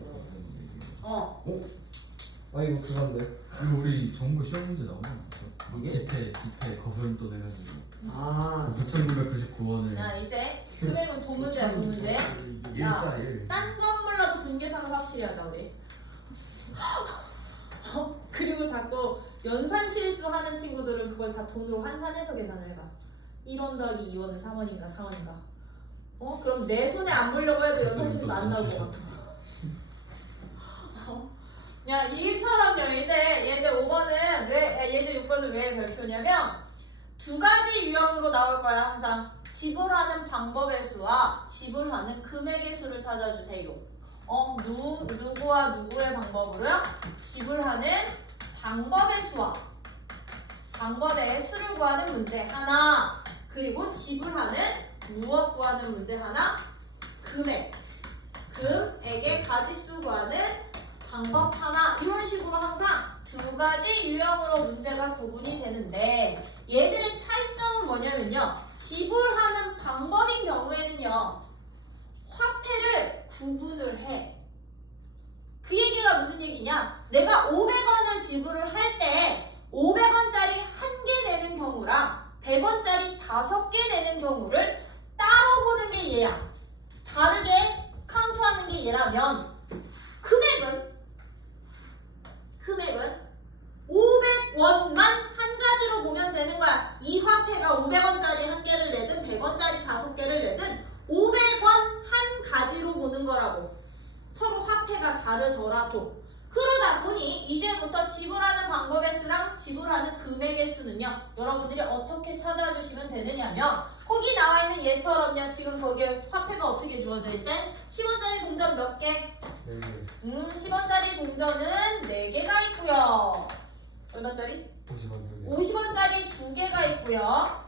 이거 그건데. 이거 우리 정부 시험 문제 나오지 않았어? 이게? 집회 거스름 또 내가지고. 9,999원을. 야, 이제 금액은 돈 문제야, 돈 문제. 141. 딴 건 몰라도 돈 계산을 확실히 하자, 우리. 그리고 자꾸 연산 실수하는 친구들은 그걸 다 돈으로 환산해서 계산을 해봐. 1원 더하기 2원은 3원인가 4원인가. 그럼 내 손에 안 물려고 해도 연산 실수 안 나올 것 같아. 야, 이처럼요. 이제 예제 5번은 예제 6번은 왜 별표냐면 두 가지 유형으로 나올 거야. 항상 지불하는 방법의 수와 지불하는 금액의 수를 찾아주세요. 누구와 누구의 방법으로요? 지불하는 방법의 수와 방법의 수를 구하는 문제 하나, 그리고 지불하는 무엇 구하는 문제 하나, 금액의 가지수 구하는 방법 하나. 이런 식으로 항상 두 가지 유형으로 문제가 구분이 되는데 얘들의 차이점은 뭐냐면요. 지불하는 방법인 경우에는요. 화폐를 구분을 해. 그 얘기가 무슨 얘기냐? 내가 500원을 지불을 할 때 500원짜리 1개 내는 경우랑 100원짜리 5개 내는 경우를 따로 보는 게 얘야. 다르게 카운트하는 게 얘라면 금액은 500원만 한 가지로 보면 되는 거야. 이 화폐가 500원짜리 1개를 내든 100원짜리 5개를 내든 500원 한 가지로 보는 거라고. 서로 화폐가 다르더라도. 그러다 보니 이제부터 지불하는 방법의 수랑 지불하는 금액의 수는요. 여러분들이 어떻게 찾아주시면 되느냐면 거기 나와 있는 얘처럼요. 지금 거기에 화폐가 어떻게 주어져 있대? 10원짜리 동전 몇 개? 10원짜리 동전은 4개가 있고요. 얼마짜리? 50원 50원짜리 2개가 있고요.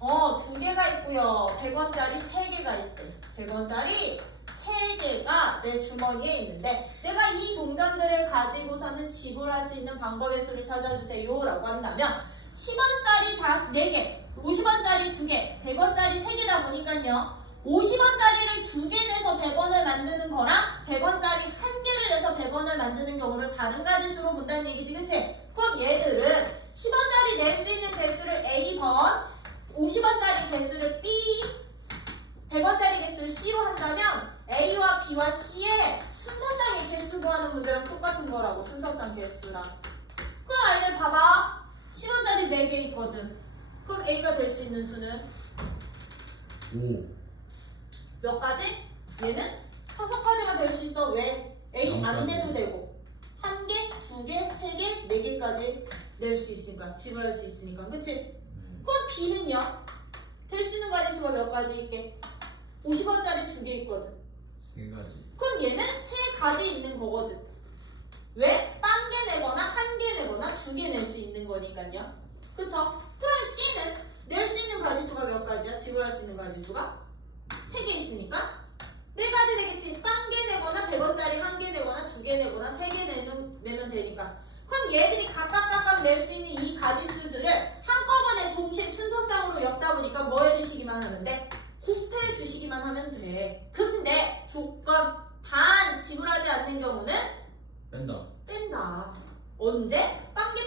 2개가 있고요. 100원짜리 3개가 있대. 100원짜리 3개가 내 주머니에 있는데 내가 이 동전들을 가지고서는 지불할 수 있는 방법의 수를 찾아주세요 라고 한다면 10원짜리 4개, 50원짜리 2개, 100원짜리 3개다 보니까요. 50원짜리를 2개 내서 100원을 만드는 거랑 100원짜리 1개를 내서 100원을 만드는 경우를 다른 가지수로 본다는 얘기지, 그치? 그럼 얘들은 10원짜리 낼 수 있는 개수를 A번, 50원짜리 개수를 B, 100원짜리 개수를 C로 한다면 A와 B와 C의 순서상의 개수 구하는 문제랑 똑같은 거라고. 순서상 개수랑. 그럼 아이들 봐봐. 10원짜리 4개 있거든. 그럼 A가 될 수 있는 수는 5. 몇 가지? 얘는 5가지가 될 수 있어. 왜? A 안 내도 되고 1개, 2개, 3개, 4개까지 낼 수 있으니까. 지불할 수 있으니까. 그치? 그럼 B는요? 될 수 있는 가지수가 몇 가지 있게? 50원짜리 2개 있거든. 3가지. 그럼 얘는 3가지 있는 거거든. 왜? 1개 내거나 1개 내거나 2개 낼 수 있는 거니까요. 그쵸? 그럼 C는 낼 수 있는 가지수가 몇 가지야? 지불할 수 있는 가지수가? 3개 있으니까 4가지 되겠지. 1개 내거나 100원짜리 1개 내거나 2개 내거나 3개 내면 되니까. 그럼 얘들이 각각 낼 수 있는 이 가지수들을 한꺼번에 동시에 순서상으로 엮다 보니까 뭐 해주시기만 하면 돼? 곱해 주시기만 하면 돼. 근데 조건 단 지불하지 않는 경우는 뺀다. 언제? 빵개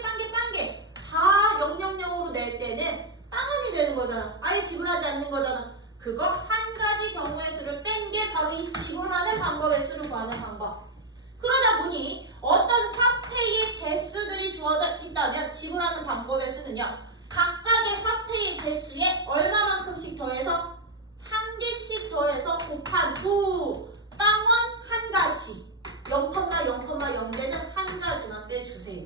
다 000으로 낼 때는 빵원이 되는 거잖아. 아예 지불하지 않는 거잖아. 그거 한 가지 경우의 수를 뺀 게 바로 이 지불하는 방법의 수를 구하는 방법. 그러다 보니 어떤 화폐의 개수들이 주어져 있다면 지불하는 방법의 수는요. 각각의 화폐의 개수에 얼마만큼씩 더해서 한 개씩 더해서 곱한 후 빵원 한 가지 0,0,0개는 한 가지만 빼주세요.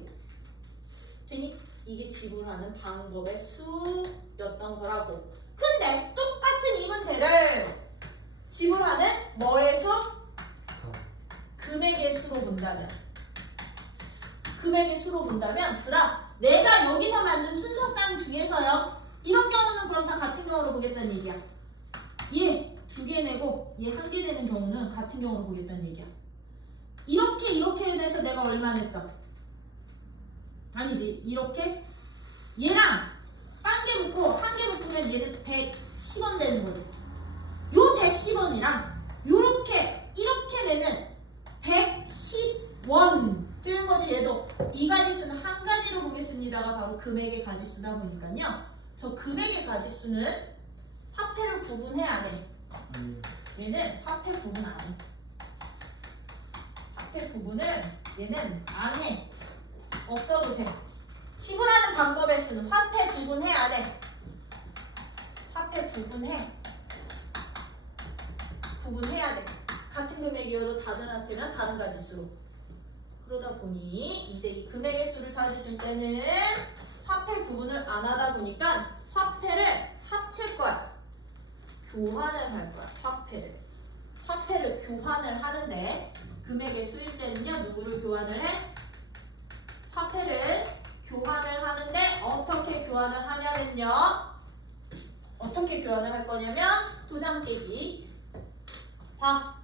되니? 이게 지불하는 방법의 수였던 거라고. 근데 똑같은 이 문제를 지불하는 뭐의 수? 금액의 수로 본다면 그럼 내가 여기서 만든 순서쌍 중에서요. 이런 경우는 그럼 다 같은 경우로 보겠다는 얘기야. 얘 2개 내고 얘 1개 내는 경우는 같은 경우로 보겠다는 얘기야. 이렇게 해서 내가 얼마 냈어? 아니지. 이렇게 얘랑 1개 묶고 1개 묶으면 얘는 110원 되는 거지. 요 110원이랑 이렇게 내는 110원 되는 거지. 얘도 이 가지수는 한 가지로 보겠습니다가 바로 금액의 가지수다 보니까요. 저 금액의 가지수는 화폐를 구분해 안 해? 얘는 화폐 구분 안 해. 화폐 구분은 얘는 안 해. 없어도 돼. 지불하는 방법의 수는 화폐 구분해 안 해? 화폐 구분해야 돼. 같은 금액이어도 다른 화폐는 다른 가지수로. 그러다 보니 이제 이 금액의 수를 찾으실 때는 화폐 구분을 안 하다 보니까 화폐를 합칠 거야. 교환을 할 거야. 화폐를 교환을 하는데 금액의 수일 때는요. 누구를 교환을 해? 화폐를 교환을 하는데 어떻게 교환을 하냐면요. 어떻게 교환을 할 거냐면 도장 깨기. 봐.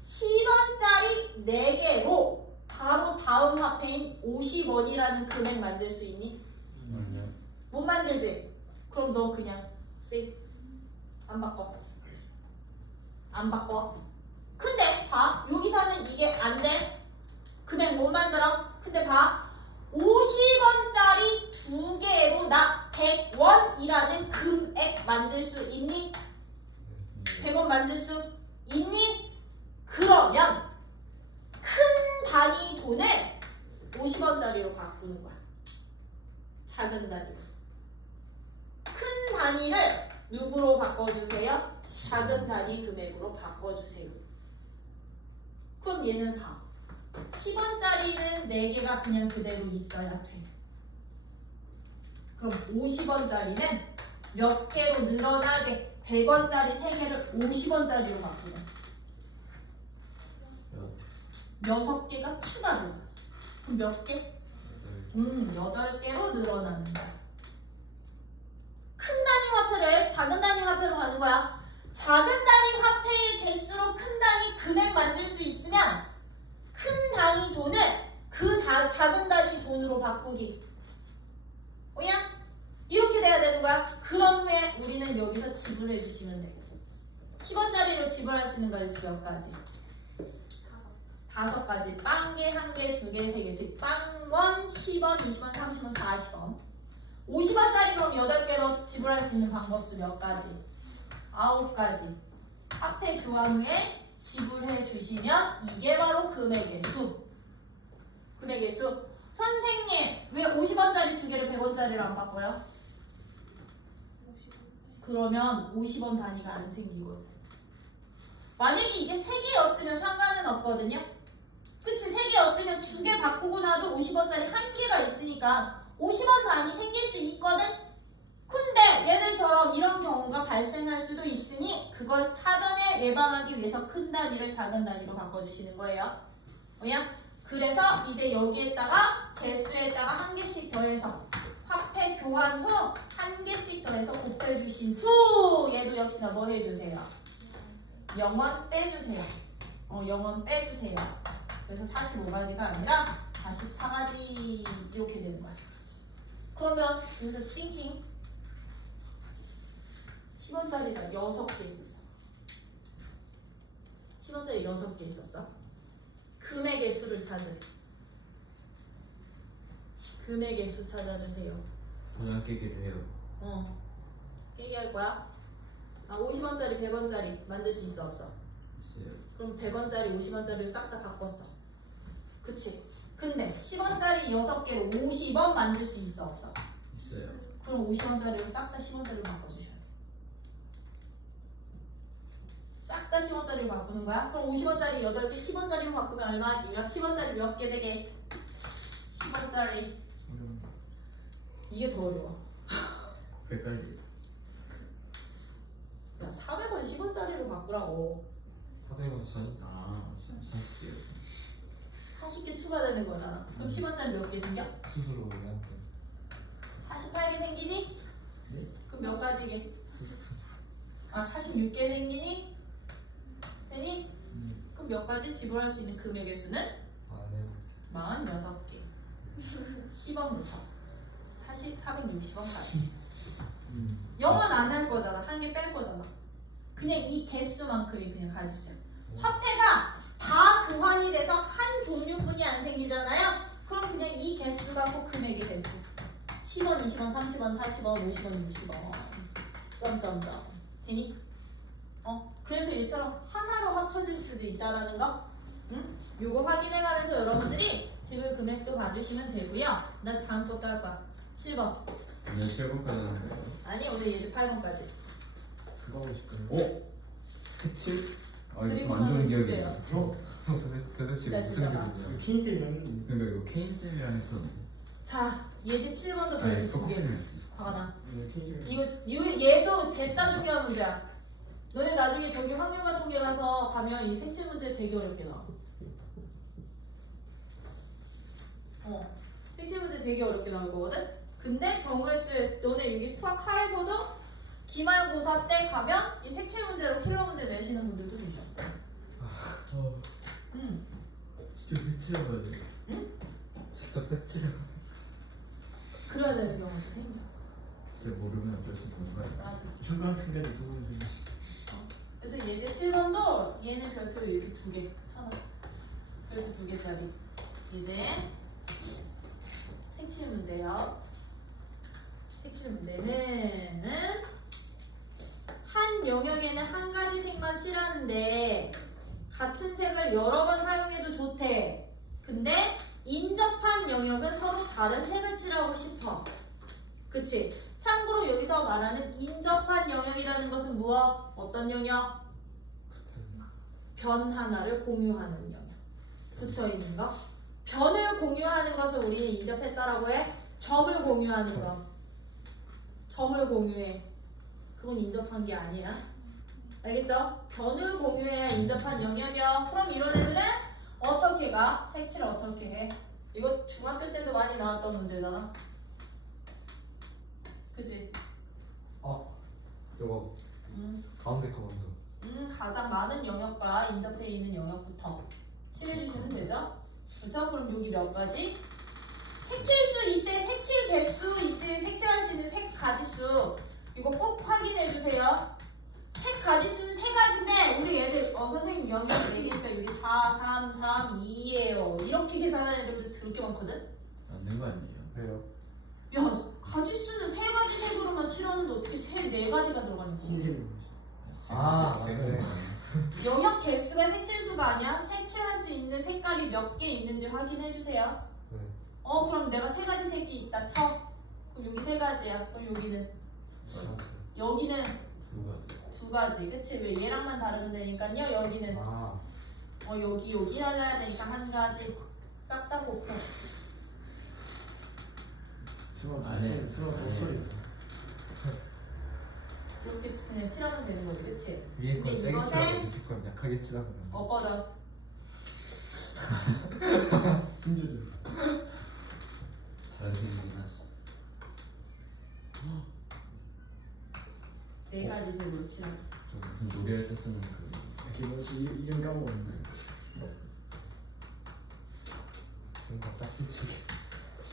10원짜리 4개로 바로 다음 화폐인 50원이라는 금액 만들 수 있니? 못 만들지? 그럼 너 그냥 안 바꿔. 근데 봐. 여기서는 이게 안 돼. 금액 못 만들어. 근데 봐. 50원짜리 2개로 나 100원이라는 금액 만들 수 있니? 100원 만들 수 있니? 그러면 큰 단위 돈을 50원짜리로 바꾸는 거야. 작은 단위로. 큰 단위를 누구로 바꿔주세요? 작은 단위 금액으로 바꿔주세요. 그럼 얘는 봐. 10원짜리는 4개가 그냥 그대로 있어야 돼. 그럼 50원짜리는 몇 개로 늘어나게 100원짜리 3개를 50원짜리로 바꾸는 6개가 추가되잖아. 그럼 몇 개? 8개로 늘어나는 거야. 큰 단위 화폐를 작은 단위 화폐로 가는 거야. 작은 단위 화폐의 개수로 큰 단위 금액 만들 수 있으면 큰 단위 돈을 작은 단위 돈으로 바꾸기. 뭐야? 이렇게 돼야 되는 거야. 그런 후에 우리는 여기서 지불해 주시면 돼. 10원짜리로 지불할 수 있는 가지수 몇 가지? 5가지. 빵개, 1개, 2개, 3개. 즉 빵원, 10원, 20원, 30원, 40원. 50원짜리 그럼 8개로 지불할 수 있는 방법수 몇 가지? 9가지. 화폐 교환 후에 지불해 주시면 이게 바로 금액의 수. 금액의 수. 선생님, 왜 50원짜리 2개를 100원짜리로 안 바꿔요? 그러면 50원 단위가 안 생기거든. 만약에 이게 3개였으면 상관은 없거든요. 그치? 3개였으면 2개 바꾸고 나도 50원짜리 1개가 있으니까 50원 단위 생길 수 있거든? 근데 얘들처럼 이런 경우가 발생할 수도 있으니 그걸 사전에 예방하기 위해서 큰 단위를 작은 단위로 바꿔주시는 거예요. 뭐야? 그래서 이제 여기에다가 개수에다가 1개씩 더해서 화폐 교환 후 1개씩 더해서 곱해주신 후 얘도 역시나 뭐 해주세요? 0원 빼주세요. 0원 빼주세요. 그래서 45가지가 아니라 44가지 이렇게 되는 거야. 그러면 여기서 thinking 10원짜리가 6개 있었어. 10원짜리 6개 있었어. 금액의 수를 찾으래. 금액의 수 찾아주세요. 도장 깨기를 해요. 깨기 할 거야? 아 50원짜리 100원짜리 만들 수 있어 없어? 있어요. 그럼 100원짜리 50원짜리를 싹 다 바꿨어. 그치? 근데 10원짜리 6개로 50원 만들 수 있어 없어? 있어요. 그럼 50원짜리로 싹 다 10원짜리로 바꿔주셔야 돼. 싹 다 10원짜리로 바꾸는 거야? 그럼 50원짜리 8개 10원짜리로 바꾸면 얼마? 약 10원짜리 몇 개 되게? 10원짜리 이게 더 어려워. 헷갈리. 야 400원 10원짜리로 바꾸라고. 400원 전 아, 40개요. 40개 추가되는 거잖아. 그럼 10원짜리 몇 개 생겨? 스스로 우리한테 48개 생기니? 네? 그럼 몇 가지게? 아 46개 생기니? 되니? 그럼 몇 가지 지불할 수 있는 금액의 수는? 안 해요. 46개 10원부터 460원까지 영원 안 할 거잖아. 한 개 뺄 거잖아. 그냥 이 개수만큼이 그냥 가지수. 화폐가 다 교환이 돼서 한 종류뿐이 안 생기잖아요. 그럼 그냥 이 개수가 꼭 금액이 될 수. 10원, 20원, 30원, 40원, 50원, 60원 점점점 되니? 그래서 얘처럼 하나로 합쳐질 수도 있다라는 거. 응? 요거 확인해가면서 여러분들이 지불 금액도 봐주시면 되고요. 난 다음 것도 할 거야. 7번. 오늘 7번까지 하는 거예요? 아니 오늘 예제 8번까지. 그거 하고 싶거든요. 오! 캐치? 아, 이거 그리고 안 좋은 저는 기억이에요. 숙제예요. 도대체 진짜 무슨 진짜다. 기분이야? 킨스면 그러니까 이거 케인쌤이랑 했었는데. 자 예제 7번도 아니, 별표 2개. 코코쌤이랑 화가 나. 킨스. 이거 얘도 됐다 중요한 문제야. 너네 나중에 저기 확률과 통계 가서 가면 이 생체 문제 되게 어렵게 나와. 생체 문제 되게 어렵게 나올 거거든. 근데 경우의 수에 너네 여기 수학 하에서도 기말고사 때 가면 이 생체 문제로 필러 문제 내시는 분들도 계셔. 진짜 캐치라고 해야 돼. 직접 색칠을 그래야 되는 경우도 생겨. 진짜 모르면 어쩔 수 없는 거야. 맞아. 중간중간에 두번 주지. 그래서 예제 7번도 얘는 별표 이렇게 2개 쳐놔. 별표 2개짜리. 이제 색칠 문제요. 색칠 문제는 한 영역에는 한 가지 색만 칠하는데 같은 색을 여러 번 사용해도 좋대. 근데 인접한 영역은 서로 다른 색을 칠하고 싶어. 그치? 참고로 여기서 말하는 인접한 영역이라는 것은 무엇? 어떤 영역? 변 하나를 공유하는 영역. 붙어있는 거. 변을 공유하는 것을 우리는 인접했다라고 해. 점을 공유하는 거. 점을 공유해. 그건 인접한 게 아니야. 알겠죠? 변을 공유해야 인접한 영역이야. 그럼 이런 애들은 어떻게 가? 색칠을 어떻게 해? 이거 중학교 때도 많이 나왔던 문제잖아. 그치? 저거 가운데 거 먼저. 가장 많은 영역과 인접해 있는 영역부터 칠해주시면 되죠? 그렇죠? 그럼 여기 몇 가지? 색칠수 이때 색칠 개수 있지? 색칠할 수 있는 색 가지수 이거 꼭 확인해주세요. 색 가지수는 세 가지인데 우리 애들 선생님 영역 4개니까 여기 4, 3, 3, 2예요. 이렇게 계산하는 애들도 더럽게 많거든? 맞는 거 아니에요? 왜요? 야 가지수는 세 가지 색으로만 칠하는데 어떻게 네 가지가 들어가냐고. 흰색이 맞네. 영역 개수가 색칠수가 아니야. 색칠할 수 있는 색깔이 몇 개 있는지 확인해주세요. 네. 그럼 내가 세 가지 색이 있다 쳐. 그럼 여기 세 가지야. 그럼 여기는 두 가지. 그치? 왜 얘랑만 다르면 되니까요. 여기는 여기 달라야 되니까 한 가지 싹 다 곱해. 안에 수학 목소리 있어. 이렇게 그냥 칠하면 되는 거지. 그치? 위에 근데 건 세게 칠하고 이것은 밑에 건 약하게 칠하면 엎어져. 힘주죠. 다른 생각이 났어. 네 가지 색으로 칠하면. 저 무슨 노래할 때 쓰는 그 이름 까먹었네. 생각 딱지치기.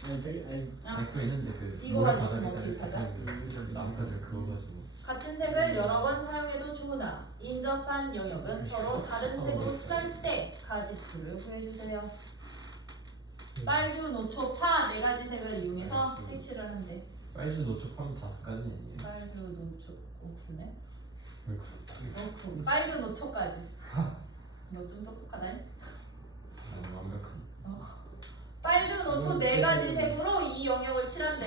그거 있는데 그 이거 노래 가지고 가사에 어떻게 찾아? 아까들 그거 가지고 같은 색을 여러 번 사용해도 좋으나 인접한 영역은 서로 다른 색으로 칠할 때 가지수를 구해주세요. 빨주, 노초, 파 네 가지 색을 이용해서 색칠을 한대. 빨주 노초 파면 5가지 아니에요? 빨주, 노초, 그러네. 넣고 빨리 노초까지. 너 좀 똑똑하다. 완벽한. 빨리 노초 네 가지 색으로 이 영역을 칠한대.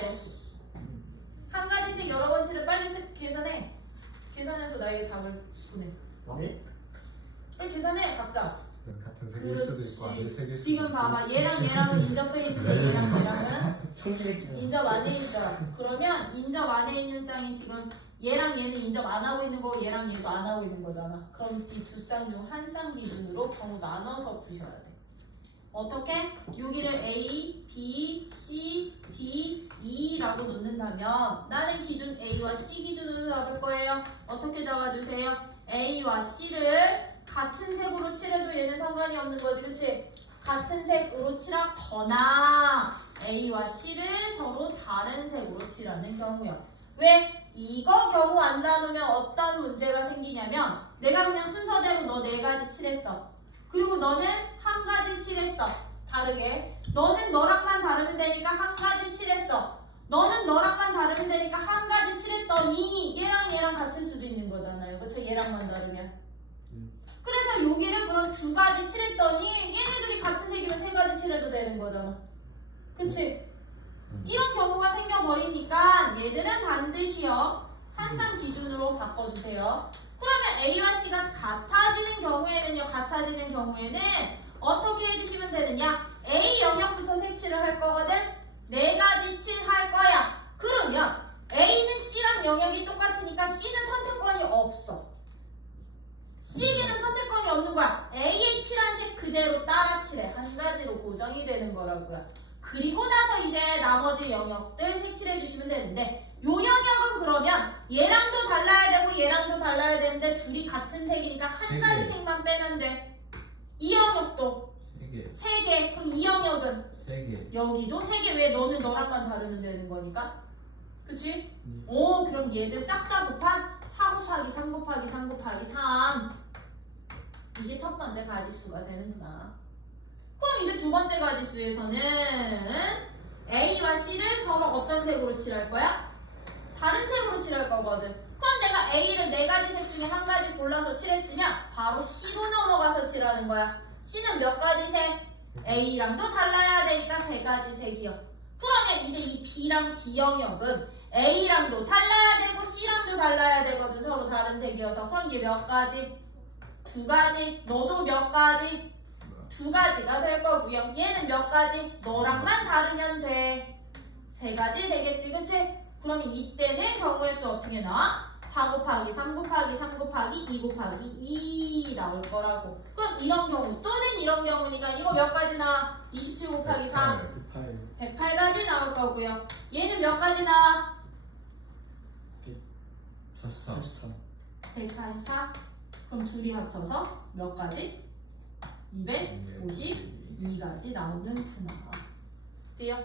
한 가지 색 여러 번 칠을 빨리 계산해. 계산해서 나에게 답을 보내. 네? 빨리 계산해 각자. 같은 색일 수도 있고 아닐 색일 수도 지금 있고. 봐봐. 얘랑 얘랑은 인접해 있는데 얘랑은 총기백 기사. 인접 안에 있잖아. 그러면 인접 안에 있는 쌍이 지금 얘랑 얘는 인접 안 하고 있는 거고 얘랑 얘도 안 하고 있는 거잖아. 그럼 이 두 쌍 중 한 쌍 기준으로 경우 나눠서 푸셔야 돼. 어떻게? 여기를 A, B, C, D, E라고 놓는다면 나는 기준 A와 C 기준으로 잡을 거예요. 어떻게 잡아주세요? A와 C를 같은 색으로 칠해도 얘는 상관이 없는 거지, 그치? 같은 색으로 칠하거나 A와 C를 서로 다른 색으로 칠하는 경우요. 왜? 이거 경우 안 나누면 어떤 문제가 생기냐면 내가 그냥 순서대로 너 네 가지 칠했어. 그리고 너는 한 가지 칠했어. 다르게. 너는 너랑만 다르면 되니까 한 가지 칠했어. 너는 너랑만 다르면 되니까 한 가지 칠했더니 얘랑 얘랑 같을 수도 있는 거잖아요. 그쵸? 얘랑만 다르면. 그래서 여기를 그럼 두 가지 칠했더니 얘네들이 같은 색이면 세 가지 칠해도 되는 거잖아. 그치? 이런 경우가 생겨버리니까 얘들은 반드시요 한 쌍 기준으로 바꿔주세요. 그러면 A와 C가 같아지는 경우에는 어떻게 해주시면 되느냐? A 영역부터 색칠을 할 거거든? 네 가지 칠할 거야. 그러면 A는 C랑 영역이 똑같으니까 C는 선택권이 없어. C에는 선택권이 없는 거야. A의 칠한 색 그대로 따라 칠해. 한 가지로 고정이 되는 거라고요. 그리고 나서 이제 나머지 영역들 색칠해 주시면 되는데 요 영역은 그러면 얘랑도 달라야 되고 얘랑도 달라야 되는데 둘이 같은 색이니까 한 가지 색만 빼면 돼. 이 영역도 3개. 그럼 이 영역은 3개. 여기도 3개. 왜? 너는 너랑만 다르면 되는 거니까. 그치? 오, 그럼 얘들 싹 다 곱한 4 곱하기 3 곱하기 3 곱하기 3. 이게 첫 번째 가지수가 되는구나. 그럼 이제 두 번째 가지수에서는 A와 C를 서로 어떤 색으로 칠할 거야? 다른 색으로 칠할 거거든. 그럼 내가 A를 네 가지 색 중에 한 가지 골라서 칠했으면 바로 C로 넘어가서 칠하는 거야. C는 몇 가지 색? A랑도 달라야 되니까 세 가지 색이요. 그러면 이제 이 B랑 D 영역은 A랑도 달라야 되고 C랑도 달라야 되거든. 서로 다른 색이어서. 그럼 얘 몇 가지? 두 가지. 너도 몇 가지? 두 가지가 될 거고요. 얘는 몇 가지? 너랑만 다르면 돼. 세 가지 되겠지, 그치? 그럼 이때는 경우의 수 어떻게 나와? 4 곱하기 3 곱하기 3 곱하기 2 곱하기 2 나올 거라고. 그럼 이런 경우 또는 이런 경우니까 이거 몇 가지 나와? 27 곱하기 4 108가지 나올 거고요. 얘는 몇 가지 나와? 44. 144. 그럼 둘이 합쳐서 몇 가지? 252가지 나오는구나. 돼요?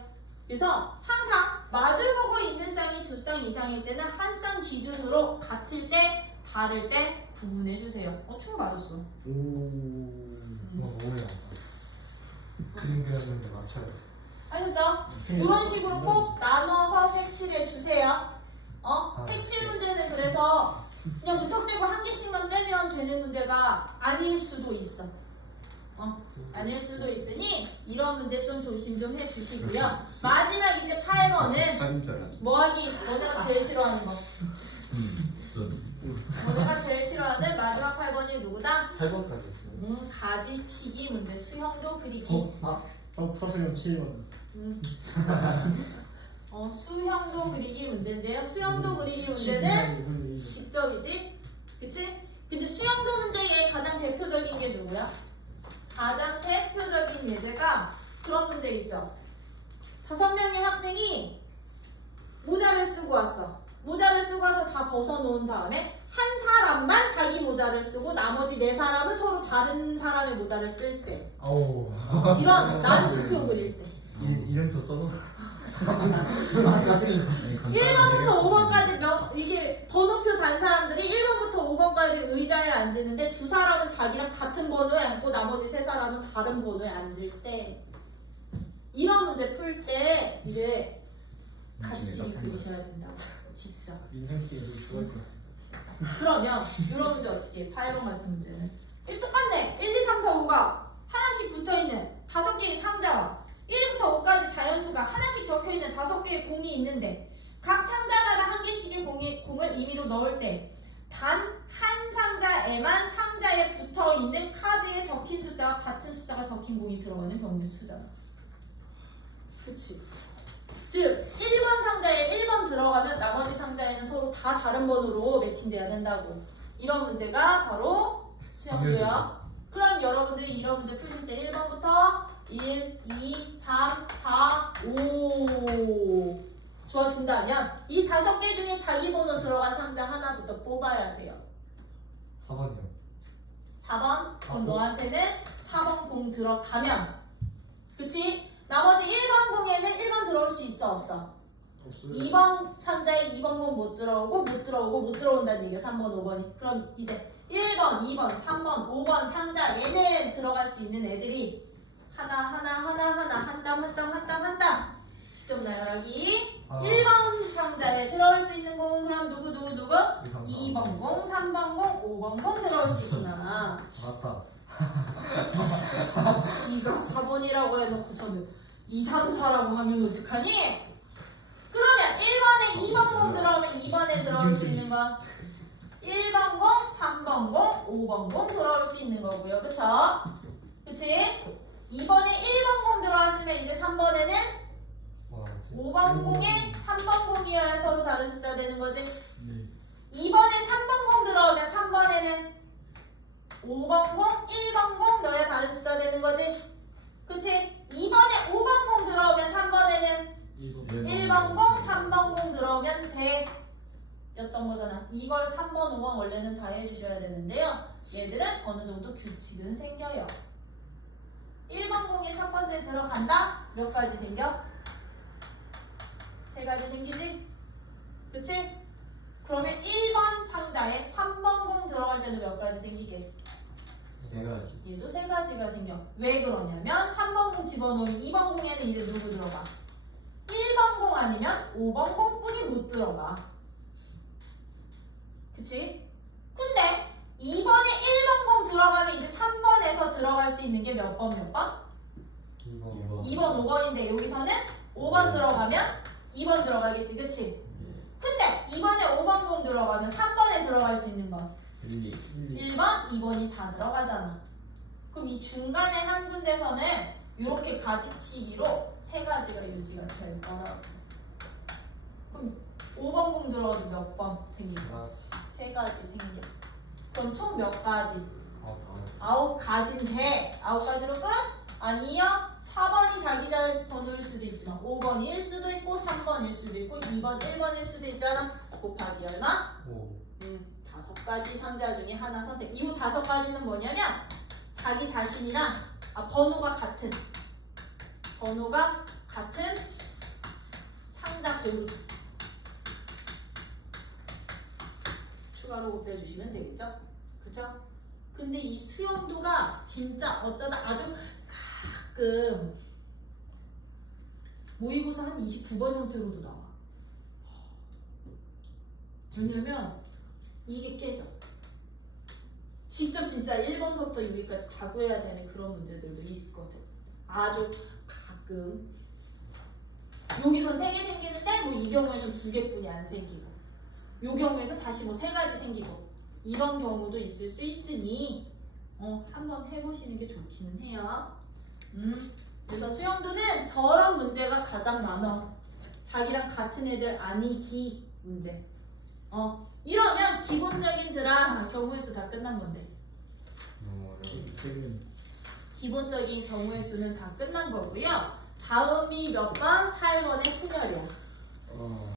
그래서 항상 마주보고 있는 쌍이 두 쌍 이상일 때는 한 쌍 기준으로 같을 때, 다를 때 구분해주세요. 충 맞았어. 뭐야? 그림 그렸는데 맞춰야지. 아셨죠? 이런 식으로 꼭 나눠서 색칠해주세요. 색칠 문제는 그래서 그냥 무턱대고 한 개씩만 빼면 되는 문제가 아닐 수도 있어. 아닐 수도 있으니 이런 문제 좀 조심 좀 해주시고요. 마지막 이제 8번은 뭐 하기? 너네가 제일 싫어하는 거. 너네가 제일 싫어하는 마지막 8번이 누구다? 8번까지 했어요. 가지치기 문제. 수형도 그리기. 풀었으면 7번. 수형도 그리기 문제인데요. 수형도 그리기 문제는 직접이지? 그치? 근데 수형도 문제의 가장 대표적인 게 누구야? 가장 대표적인 예제가 그런 문제 있죠. 5명의 학생이 모자를 쓰고 왔어. 모자를 쓰고 와서 다 벗어놓은 다음에 한 사람만 자기 모자를 쓰고 나머지 4사람은 서로 다른 사람의 모자를 쓸 때. 이런 난수표 그릴 때. 이름표 써놓은 1번부터 5번까지 이게 번호표 단 사람들이 1번부터 5번까지 의자에 앉는데 두 사람은 자기랑 같은 번호에 앉고 나머지 3사람은 다른 번호에 앉을 때 이런 문제 풀 때 이제 같이 그리셔야 된다고. 직접. 인생 쓰기 너무 좋아했어. 그러면 이런 문제 어떻게 해? 8번 같은 문제는 똑같네. 1, 2, 3, 4, 5가 하나씩 붙어있는 5개의 상자와 1부터 5까지 자연수가 하나씩 적혀있는 5개의 공이 있는데 각 상자마다 한 개씩의 공을 임의로 넣을 때 단 한 상자에만 상자에 붙어있는 카드에 적힌 숫자와 같은 숫자가 적힌 공이 들어가는 경우의 수잖아. 그치? 즉 1번 상자에 1번 들어가면 나머지 상자에는 서로 다 다른 번호로 매칭돼야 된다고. 이런 문제가 바로 수영고요. 그럼 여러분들이 이런 문제 푸실 때 1번부터 1, 2, 3, 4, 5 주어진다면 이 5개 중에 자기 번호 들어간 상자 하나부터 뽑아야 돼요. 4번이요. 4번? 그럼 너한테는 4번 공 들어가면 그치? 나머지 1번 공에는 1번 들어올 수 있어 없어? 없어요. 2번 상자에 2번 공 못 들어온다는 얘기야. 3번, 5번이. 그럼 이제 1번, 2번, 3번, 5번 상자에는 들어갈 수 있는 애들이 하나 한 땀 직접 나열하기. 1번 상자에 들어올 수 있는 공은 그럼 누구? 2번 공, 3번 공, 5번 공 들어올 수 있구나. 맞다. 지가 4번이라고 해놓고서는 2, 3, 4라고 하면 어떡하니? 그러면 1번에 2번 공 들어오면 2번에 들어올 수 있는 건 1번 공, 3번 공, 5번 공 들어올 수 있는 거고요. 그쵸? 그치? 2번에 1번 공 들어왔으면 이제 3번에는 뭐 나왔지? 5번 공에 3번 공이어야 서로 다른 숫자 되는 거지. 네. 2번에 3번 공 들어오면 3번에는 5번 공, 1번 공 넣어야 다른 숫자 되는 거지. 그치? 2번에 5번 공 들어오면 3번에는 1번 공, 3번 공 들어오면 돼 였던 거잖아. 이걸 3번, 5번 원래는 다 해주셔야 되는데요. 얘들은 어느 정도 규칙은 생겨요. 1번 공에 첫 번째 들어간다? 몇 가지 생겨? 3가지 생기지? 그치? 그러면 1번 상자에 3번 공 들어갈 때는 몇 가지 생기게? 3가지. 얘도 3가지가 생겨. 왜 그러냐면 3번 공 집어넣으면 2번 공에는 이제 누구 들어가? 1번 공 아니면 5번 공뿐이 못 들어가. 그치? 근데 2번에 1번 공 들어가면 이제 3번에서 들어갈 수 있는 게 몇 번? 2번. 2번, 5번인데 여기서는 5번 들어가면 2번 들어가겠지. 그치? 근데 2번에 5번 공 들어가면 3번에 들어갈 수 있는 건 1, 2. 1번, 2번이 다 들어가잖아. 그럼 이 중간에 한 군데서는 이렇게 가지치기로 3가지가 유지가 될 거라고. 그럼 5번 공 들어가도 몇 번 생겨? 3가지 생겨. 그럼 총 몇 가지? 9가지인데 9가지로 끝? 아니요. 4번이 자기 번호일 수도 있지만 5번일 수도 있고 3번일 수도 있고 2번, 1번일 수도 있잖아. 곱하기 얼마? 5. 5가지 상자 중에 하나 선택. 이후 5가지는 뭐냐면 자기 자신이랑 번호가 같은 상자 고르기 추가로 곱해주시면 되겠죠? 그쵸? 근데 이 수용도가 진짜 어쩌다 아주 가끔 모의고사 한 29번 형태로도 나와. 왜냐면 이게 깨져. 직접 진짜 1번서부터 여기까지 다 구해야 되는 그런 문제들도 있거든. 아주 가끔. 여기선 3개 생기는데 뭐 이 경우에선 2개뿐이 안 생기고 이 경우에서 다시 뭐 3가지 생기고 이런 경우도 있을 수 있으니 한번 해보시는 게 좋기는 해요. 그래서 수영도는 저런 문제가 가장 많아. 자기랑 같은 애들 아니기 문제. 이러면 기본적인 경우의 수 다 끝난 건데. 너무 어려워. 기본적인 경우의 수는 다 끝난 거고요. 다음이 몇 번? 8번의 수열이야.